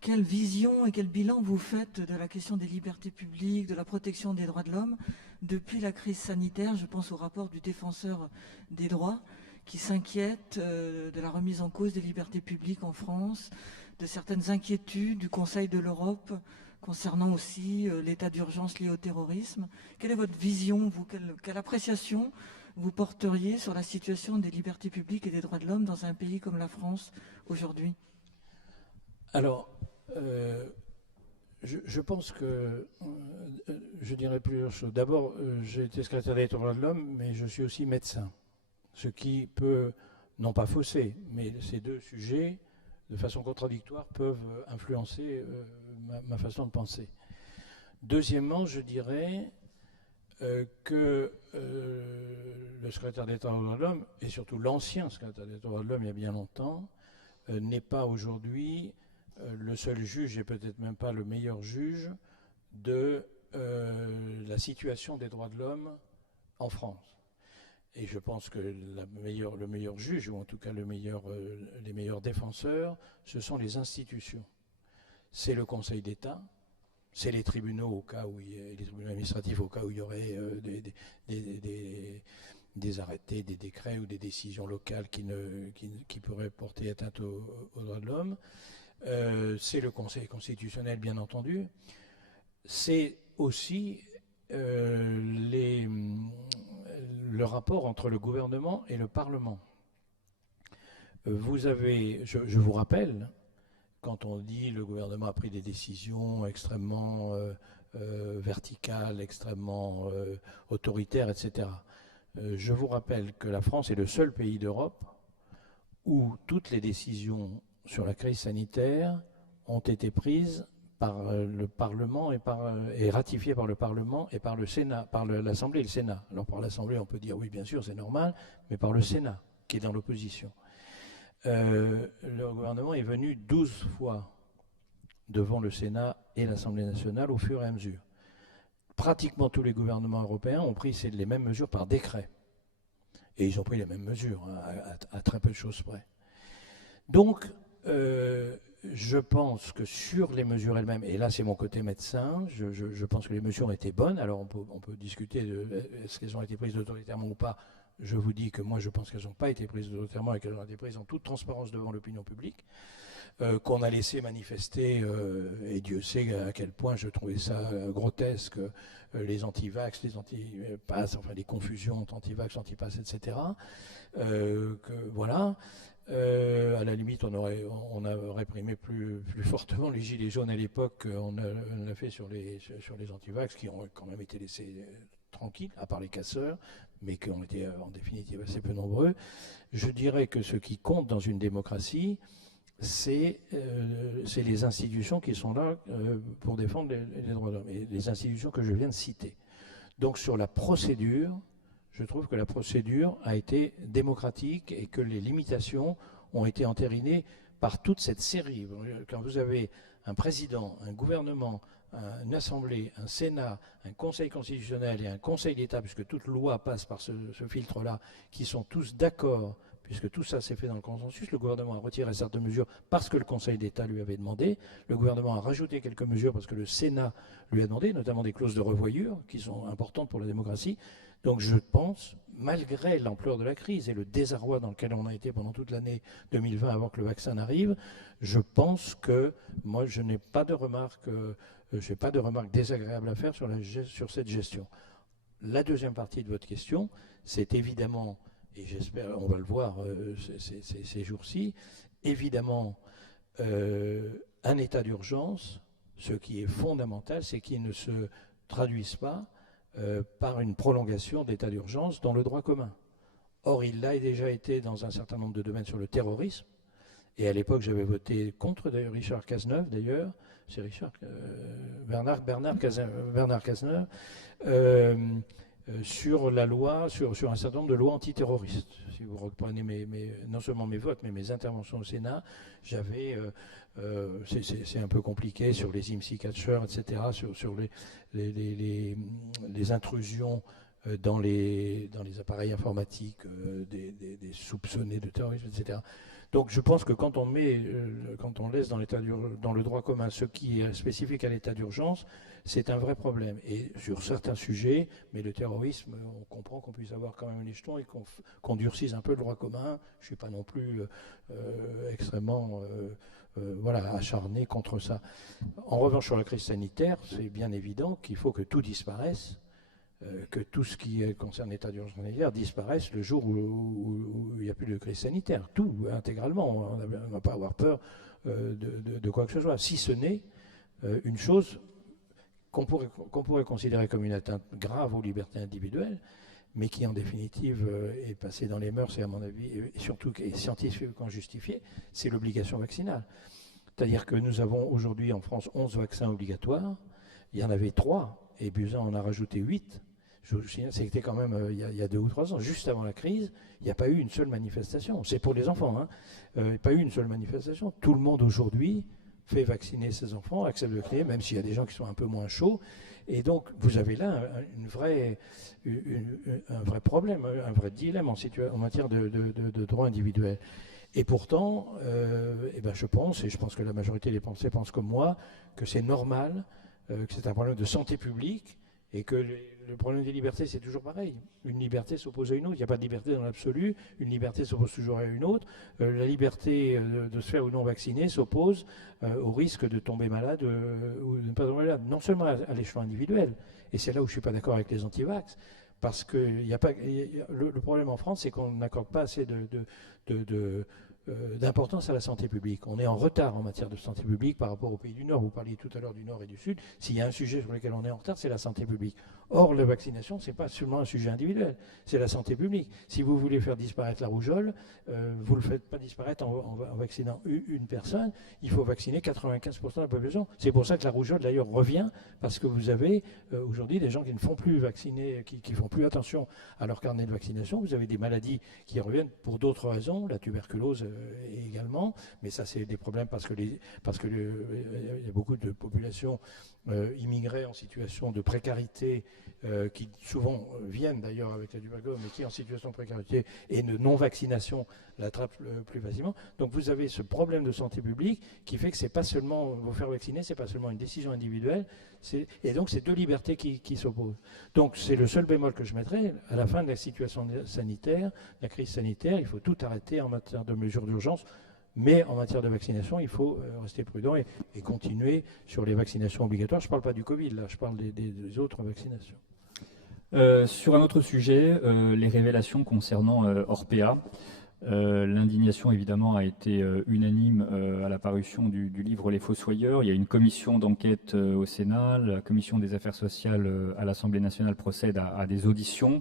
Quelle vision et quel bilan vous faites de la question des libertés publiques, de la protection des droits de l'homme depuis la crise sanitaire? Je pense au rapport du défenseur des droits qui s'inquiète de la remise en cause des libertés publiques en France, de certaines inquiétudes du Conseil de l'Europe concernant aussi l'état d'urgence lié au terrorisme. Quelle est votre vision, vous, quelle appréciation vous porteriez sur la situation des libertés publiques et des droits de l'homme dans un pays comme la France aujourd'hui? Alors, je pense que je dirais plusieurs choses. D'abord, j'ai été secrétaire d'État aux droits de l'homme, mais je suis aussi médecin. Ce qui peut, non pas fausser, mais ces 2 sujets, de façon contradictoire, peuvent influencer ma façon de penser. Deuxièmement, je dirais que le secrétaire d'État aux droits de l'homme, et surtout l'ancien secrétaire d'État aux droits de l'homme il y a bien longtemps, n'est pas aujourd'hui le seul juge, et peut-être même pas le meilleur juge, de la situation des droits de l'homme en France. Et je pense que le meilleur juge, ou en tout cas les meilleurs défenseurs, ce sont les institutions. C'est le Conseil d'État, c'est les tribunaux au cas où les tribunaux administratifs au cas où il y aurait des arrêtés, des décrets ou des décisions locales qui pourraient porter atteinte aux droits de l'homme. C'est le Conseil constitutionnel, bien entendu. C'est aussi le rapport entre le gouvernement et le Parlement. Je vous rappelle, quand on dit le gouvernement a pris des décisions extrêmement verticales, extrêmement autoritaires, etc. Je vous rappelle que la France est le seul pays d'Europe où toutes les décisions sur la crise sanitaire ont été prises par le Parlement et ratifiées par le Parlement et par le Sénat, par l'Assemblée et le Sénat. Alors par l'Assemblée, on peut dire oui, bien sûr, c'est normal, mais par le Sénat, qui est dans l'opposition. Le gouvernement est venu 12 fois devant le Sénat et l'Assemblée nationale au fur et à mesure. Pratiquement tous les gouvernements européens ont pris les mêmes mesures par décret. Et ils ont pris les mêmes mesures, hein, à très peu de choses près. Donc, je pense que sur les mesures elles-mêmes, et là c'est mon côté médecin, je pense que les mesures étaient bonnes. Alors on peut discuter de est-ce qu'elles ont été prises autoritairement ou pas. Je vous dis que moi je pense qu'elles n'ont pas été prises autoritairement et qu'elles ont été prises en toute transparence devant l'opinion publique, qu'on a laissé manifester, et Dieu sait à quel point je trouvais ça grotesque, les anti-vax, les anti-pass, enfin les confusions entre anti-vax, anti-pass, etc. Voilà. À la limite, on a réprimé plus fortement les gilets jaunes à l'époque. On a fait sur les antivax qui ont quand même été laissés tranquilles, à part les casseurs, mais qui ont été en définitive assez peu nombreux. Je dirais que ce qui compte dans une démocratie, c'est les institutions qui sont là pour défendre les droits de l'homme, et les institutions que je viens de citer. Donc sur la procédure, je trouve que la procédure a été démocratique et que les limitations ont été entérinées par toute cette série. Quand vous avez un président, un gouvernement, une assemblée, un Sénat, un conseil constitutionnel et un conseil d'État, puisque toute loi passe par ce filtre-là, qui sont tous d'accord, puisque tout ça s'est fait dans le consensus, le gouvernement a retiré certaines mesures parce que le Conseil d'État lui avait demandé, le gouvernement a rajouté quelques mesures parce que le Sénat lui a demandé, notamment des clauses de revoyure qui sont importantes pour la démocratie. Donc je pense, malgré l'ampleur de la crise et le désarroi dans lequel on a été pendant toute l'année 2020 avant que le vaccin arrive, je pense que moi je n'ai pas de remarques désagréables à faire sur cette gestion. La deuxième partie de votre question, c'est évidemment, et j'espère, on va le voir ces jours-ci, évidemment un état d'urgence. Ce qui est fondamental, c'est qu'il ne se traduise pas par une prolongation d'état d'urgence dans le droit commun. Or, il l'a déjà été dans un certain nombre de domaines sur le terrorisme, et à l'époque, j'avais voté contre Richard Cazeneuve, d'ailleurs, c'est Bernard Cazeneuve, sur la loi, sur un certain nombre de lois antiterroristes. Si vous reprenez non seulement mes votes, mais mes interventions au Sénat, j'avais, c'est un peu compliqué sur les IMSI catchers, etc., sur les intrusions dans les appareils informatiques des soupçonnés de terrorisme, etc. Donc je pense que quand on laisse dans le droit commun ce qui est spécifique à l'état d'urgence, c'est un vrai problème. Et sur certains sujets, mais le terrorisme, on comprend qu'on puisse avoir quand même un écheton et qu'on durcisse un peu le droit commun. Je ne suis pas non plus extrêmement acharné contre ça. En revanche, sur la crise sanitaire, c'est bien évident qu'il faut que tout disparaisse, que tout ce qui concerne l'état d'urgence sanitaire disparaisse le jour où il n'y a plus de crise sanitaire. Tout, intégralement. On ne va pas avoir peur de quoi que ce soit. Si ce n'est une chose qu'on pourrait considérer comme une atteinte grave aux libertés individuelles, mais qui en définitive est passée dans les mœurs et à mon avis, et surtout est scientifiquement justifiée, c'est l'obligation vaccinale. C'est-à-dire que nous avons aujourd'hui en France 11 vaccins obligatoires, il y en avait 3, et Buzyn en a rajouté 8. C'était quand même il y a 2 ou 3 ans, juste avant la crise, il n'y a pas eu une seule manifestation. C'est pour les enfants, hein. Il n'y a pas eu une seule manifestation. Tout le monde aujourd'hui fait vacciner ses enfants, accepte de créer, même s'il y a des gens qui sont un peu moins chauds. Et donc, vous avez là un vrai problème, un vrai dilemme en matière de droit individuel. Et pourtant, je pense, et je pense que la majorité des Français pensent comme moi, que c'est normal, que c'est un problème de santé publique, et que le problème des libertés, c'est toujours pareil. Une liberté s'oppose à une autre. Il n'y a pas de liberté dans l'absolu. Une liberté s'oppose toujours à une autre. La liberté de se faire ou non vacciner s'oppose au risque de tomber malade ou de ne pas tomber malade. Non seulement à l'échelon individuel, et c'est là où je ne suis pas d'accord avec les anti-vax, parce que le problème en France, c'est qu'on n'accorde pas assez d'importance à la santé publique. On est en retard en matière de santé publique par rapport aux pays du Nord. Vous parliez tout à l'heure du Nord et du Sud. S'il y a un sujet sur lequel on est en retard, c'est la santé publique. Or, la vaccination, ce n'est pas seulement un sujet individuel, c'est la santé publique. Si vous voulez faire disparaître la rougeole, vous ne le faites pas disparaître en vaccinant une personne, il faut vacciner 95% de la population. C'est pour ça que la rougeole, d'ailleurs, revient, parce que vous avez aujourd'hui des gens qui ne font plus vacciner, qui ne font plus attention à leur carnet de vaccination. Vous avez des maladies qui reviennent pour d'autres raisons, la tuberculose également, mais ça c'est des problèmes parce que il y a beaucoup de populations immigrées en situation de précarité qui souvent viennent d'ailleurs avec la tuberculose, mais qui en situation de précarité et de non-vaccination l'attrapent plus facilement. Donc vous avez ce problème de santé publique qui fait que c'est pas seulement vous faire vacciner, c'est pas seulement une décision individuelle, et donc c'est deux libertés qui s'opposent. Donc c'est le seul bémol que je mettrais. À la fin de la situation sanitaire, la crise sanitaire, il faut tout arrêter en matière de mesures d'urgence. Mais en matière de vaccination, il faut rester prudent et continuer sur les vaccinations obligatoires. Je ne parle pas du Covid, là, je parle des autres vaccinations. Sur un autre sujet, les révélations concernant Orpea. L'indignation, évidemment, a été unanime à la parution du livre Les Fossoyeurs. Il y a une commission d'enquête au Sénat. La commission des affaires sociales à l'Assemblée nationale procède à des auditions.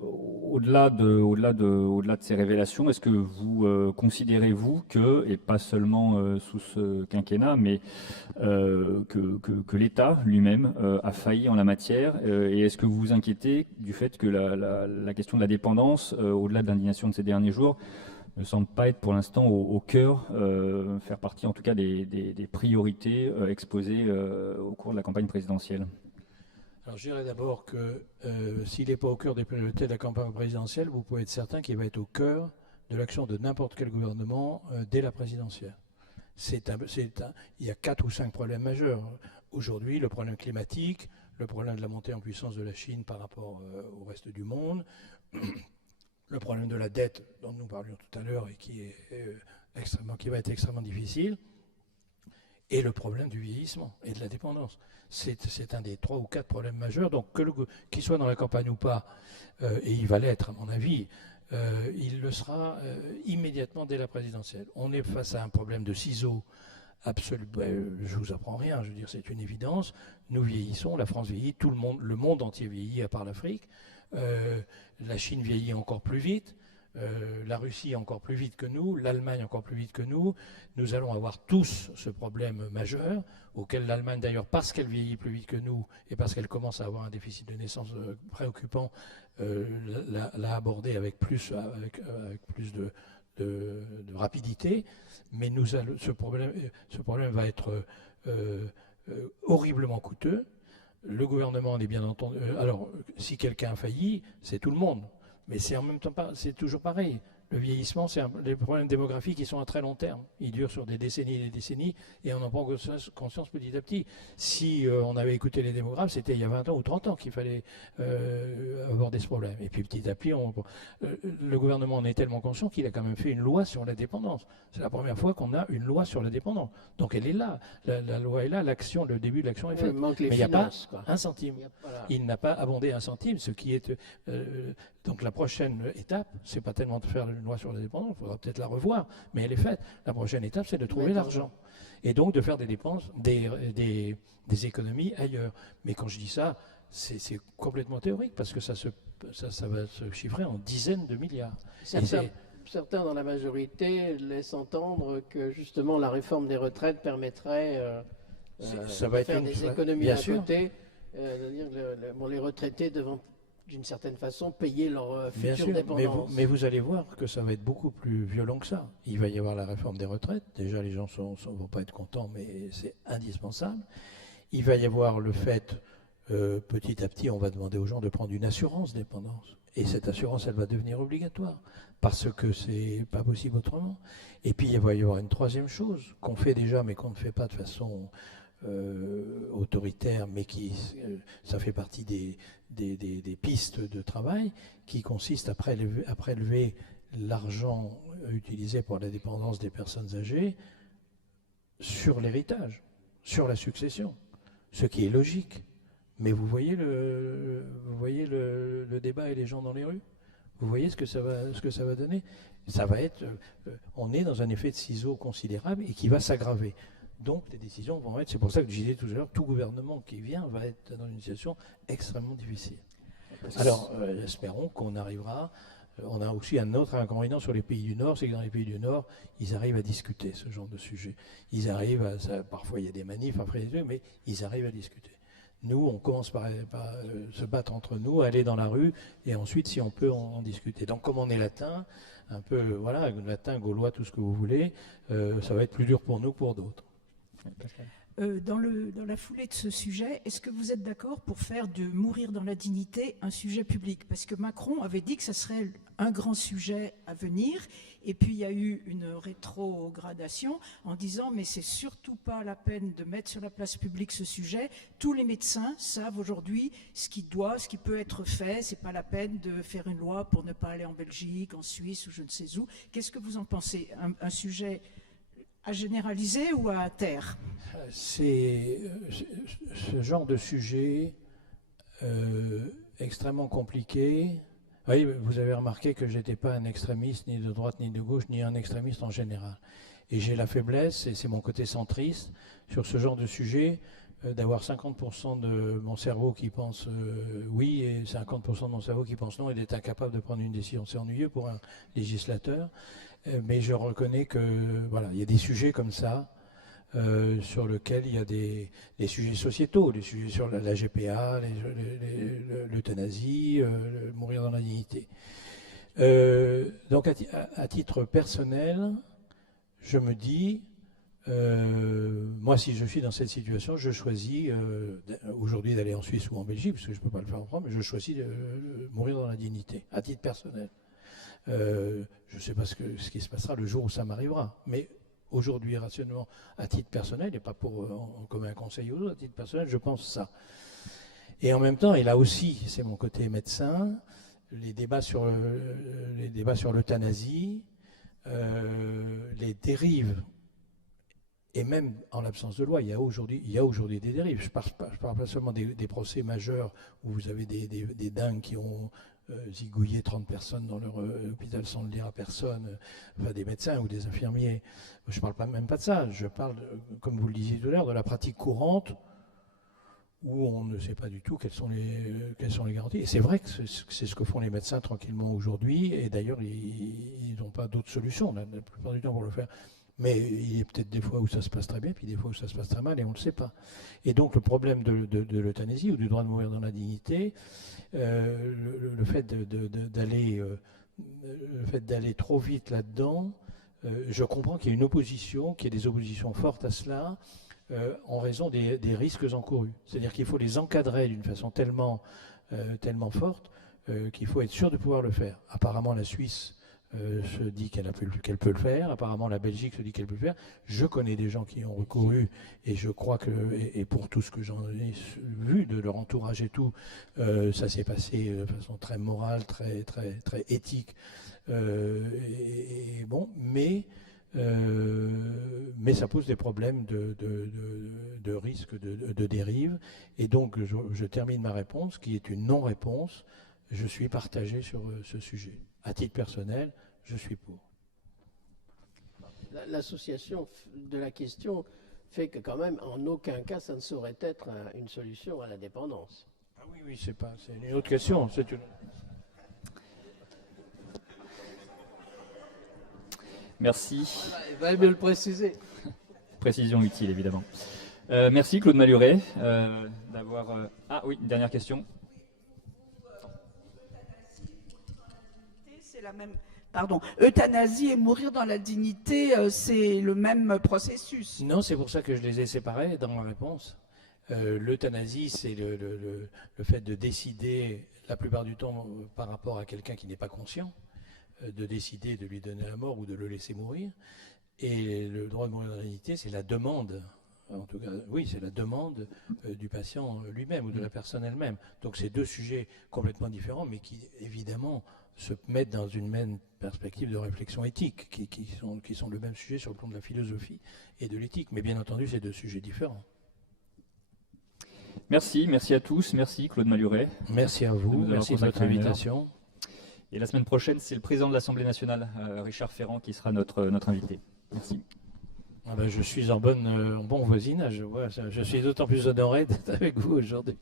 Au-delà de ces révélations, est-ce que vous considérez, vous, que, et pas seulement sous ce quinquennat, mais que l'État lui-même a failli en la matière, et est-ce que vous vous inquiétez du fait que la question de la dépendance, au-delà de l'indignation de ces derniers jours, ne semble pas être pour l'instant au cœur, faire partie en tout cas des priorités exposées au cours de la campagne présidentielle? Alors je dirais d'abord que s'il n'est pas au cœur des priorités de la campagne présidentielle, vous pouvez être certain qu'il va être au cœur de l'action de n'importe quel gouvernement dès la présidentielle. Il y a 4 ou 5 problèmes majeurs. Aujourd'hui, le problème climatique, le problème de la montée en puissance de la Chine par rapport au reste du monde, le problème de la dette dont nous parlions tout à l'heure et qui va être extrêmement difficile, et le problème du vieillissement et de la dépendance. C'est un des 3 ou 4 problèmes majeurs. Donc, qu'il soit dans la campagne ou pas, et il va l'être, à mon avis, il le sera immédiatement dès la présidentielle. On est face à un problème de ciseaux absolu. Je ne vous apprends rien, je veux dire, c'est une évidence. Nous vieillissons, la France vieillit, le monde entier vieillit à part l'Afrique. La Chine vieillit encore plus vite. La Russie encore plus vite que nous, l'Allemagne encore plus vite que nous. Nous allons avoir tous ce problème majeur, auquel l'Allemagne d'ailleurs, parce qu'elle vieillit plus vite que nous et parce qu'elle commence à avoir un déficit de naissance préoccupant, l'a abordé avec plus de rapidité. Mais ce problème va être horriblement coûteux. Le gouvernement en est bien entendu. Alors, si quelqu'un a failli, c'est tout le monde. Mais c'est en même temps c'est toujours pareil. Le vieillissement, les problèmes démographiques, ils sont à très long terme. Ils durent sur des décennies et des décennies, et on en prend conscience petit à petit. Si on avait écouté les démographes, c'était il y a 20 ans ou 30 ans qu'il fallait aborder ce problème. Et puis petit à petit, le gouvernement en est tellement conscient qu'il a quand même fait une loi sur la dépendance. C'est la première fois qu'on a une loi sur la dépendance. Donc elle est là. La loi est là, le début de l'action est fait. Mais il n'y a pas un centime. Il n'a pas abondé un centime, ce qui est... donc la prochaine étape, c'est pas tellement de faire une loi sur la dépendance, il faudra peut-être la revoir, mais elle est faite. La prochaine étape, c'est de trouver l'argent. Et donc de faire des dépenses, des économies ailleurs. Mais quand je dis ça, c'est complètement théorique, parce que ça va se chiffrer en dizaines de milliards. Certains dans la majorité laissent entendre que justement la réforme des retraites permettrait ça va de faire des économies bien à sûr. côté. Les retraités devant d'une certaine façon payer leur future dépendance. Mais vous allez voir que ça va être beaucoup plus violent que ça. Il va y avoir la réforme des retraites. Déjà, les gens ne vont pas être contents, mais c'est indispensable. Il va y avoir le fait, petit à petit, on va demander aux gens de prendre une assurance dépendance. Et cette assurance, elle va devenir obligatoire, parce que c'est pas possible autrement. Et puis, il va y avoir une troisième chose, qu'on fait déjà, mais qu'on ne fait pas de façon autoritaire, mais ça fait partie des pistes de travail, qui consiste à prélever l'argent utilisé pour la dépendance des personnes âgées sur l'héritage, sur la succession, ce qui est logique. Mais vous voyez le débat et les gens dans les rues? Vous voyez ce que ça va donner? Ça va être, on est dans un effet de ciseau considérable et qui va s'aggraver. Donc les décisions vont être, c'est pour ça que je disais tout à l'heure, tout gouvernement qui vient va être dans une situation extrêmement difficile. Alors espérons qu'on arrivera. On a aussi un autre inconvénient sur les pays du Nord, c'est que dans les pays du Nord, ils arrivent à discuter ce genre de sujet. Ils arrivent à, parfois il y a des manifs, après mais ils arrivent à discuter. Nous, on commence par se battre entre nous, aller dans la rue, et ensuite, si on peut, en discuter. Donc, comme on est latin, un peu, voilà, latin, gaulois, tout ce que vous voulez, ça va être plus dur pour nous que pour d'autres. Dans la foulée de ce sujet, est-ce que vous êtes d'accord pour faire de mourir dans la dignité un sujet public? Parce que Macron avait dit que ça serait un grand sujet à venir, et puis il y a eu une rétrogradation en disant mais c'est surtout pas la peine de mettre sur la place publique ce sujet. Tous les médecins savent aujourd'hui ce qui peut être fait. C'est pas la peine de faire une loi pour ne pas aller en Belgique, en Suisse ou je ne sais où. Qu'est-ce que vous en pensez? Un sujet à généraliser ou à taire? C'est ce genre de sujet extrêmement compliqué. Oui, vous avez remarqué que je n'étais pas un extrémiste ni de droite ni de gauche, ni un extrémiste en général. Et j'ai la faiblesse, et c'est mon côté centriste, sur ce genre de sujet, d'avoir 50% de mon cerveau qui pense oui et 50% de mon cerveau qui pense non, et d'être incapable de prendre une décision. C'est ennuyeux pour un législateur, mais je reconnais que voilà, il y a des sujets comme ça, sur lesquels il y a des sujets sociétaux, des sujets sur la GPA, l'euthanasie, mourir dans la dignité. Donc à titre personnel, je me dis, moi si je suis dans cette situation, je choisis aujourd'hui d'aller en Suisse ou en Belgique, parce que je ne peux pas le faire en France, mais je choisis de mourir dans la dignité, à titre personnel. Je ne sais pas ce qui se passera le jour où ça m'arrivera, mais aujourd'hui, rationnellement, à titre personnel, et pas comme un conseil aux autres, à titre personnel, je pense ça. Et en même temps, et là aussi, c'est mon côté médecin, les débats sur l'euthanasie, les dérives, et même en l'absence de loi, il y a aujourd'hui des dérives. Je parle pas seulement des procès majeurs où vous avez des dingues qui ont zigouiller 30 personnes dans leur hôpital sans le dire à personne, enfin des médecins ou des infirmiers. Je ne parle même pas de ça, je parle, comme vous le disiez tout à l'heure, de la pratique courante où on ne sait pas du tout quelles sont les garanties. Et c'est vrai que c'est ce que font les médecins tranquillement aujourd'hui, et d'ailleurs ils n'ont pas d'autre solution la plupart du temps pour le faire. Mais il y a peut-être des fois où ça se passe très bien, puis des fois où ça se passe très mal, et on ne le sait pas. Et donc le problème de l'euthanasie ou du droit de mourir dans la dignité, le fait d'aller trop vite là-dedans, je comprends qu'il y a une opposition, qu'il y ait des oppositions fortes à cela, en raison des risques encourus. C'est-à-dire qu'il faut les encadrer d'une façon tellement forte qu'il faut être sûr de pouvoir le faire. Apparemment la Suisse se dit qu'elle peut le faire. Apparemment, la Belgique se dit qu'elle peut le faire. Je connais des gens qui ont recouru, et je crois que, et pour tout ce que j'en ai vu de leur entourage et tout, ça s'est passé de façon très morale, très, très, très éthique. Bon, mais ça pose des problèmes de risque de dérive. Et donc, je termine ma réponse, qui est une non-réponse. Je suis partagé sur ce sujet. À titre personnel, je suis pour. L'association de la question fait que quand même, en aucun cas, ça ne saurait être une solution à la dépendance. Ah oui, c'est une autre question. Merci. Il va mieux le préciser. Précision utile, évidemment. Merci Claude Maluret d'avoir... Ah oui, une dernière question. C'est la même... Pardon, euthanasie et mourir dans la dignité, c'est le même processus. Non, c'est pour ça que je les ai séparés dans ma réponse. L'euthanasie, c'est le fait de décider, la plupart du temps, par rapport à quelqu'un qui n'est pas conscient, de décider de lui donner la mort ou de le laisser mourir. Et le droit de mourir dans la dignité, c'est la demande. En tout cas, oui, c'est la demande du patient lui-même ou de la personne elle-même. Donc c'est deux sujets complètement différents, mais qui évidemment se mettent dans une même perspective de réflexion éthique, qui sont le même sujet sur le plan de la philosophie et de l'éthique. Mais bien entendu, c'est deux sujets différents. Merci à tous. Merci Claude Maluret. Merci à vous, merci de votre invitation. Et la semaine prochaine, c'est le président de l'Assemblée nationale, Richard Ferrand, qui sera notre invité. Merci. Je suis en bon voisinage. Je suis d'autant plus honoré d'être avec vous aujourd'hui.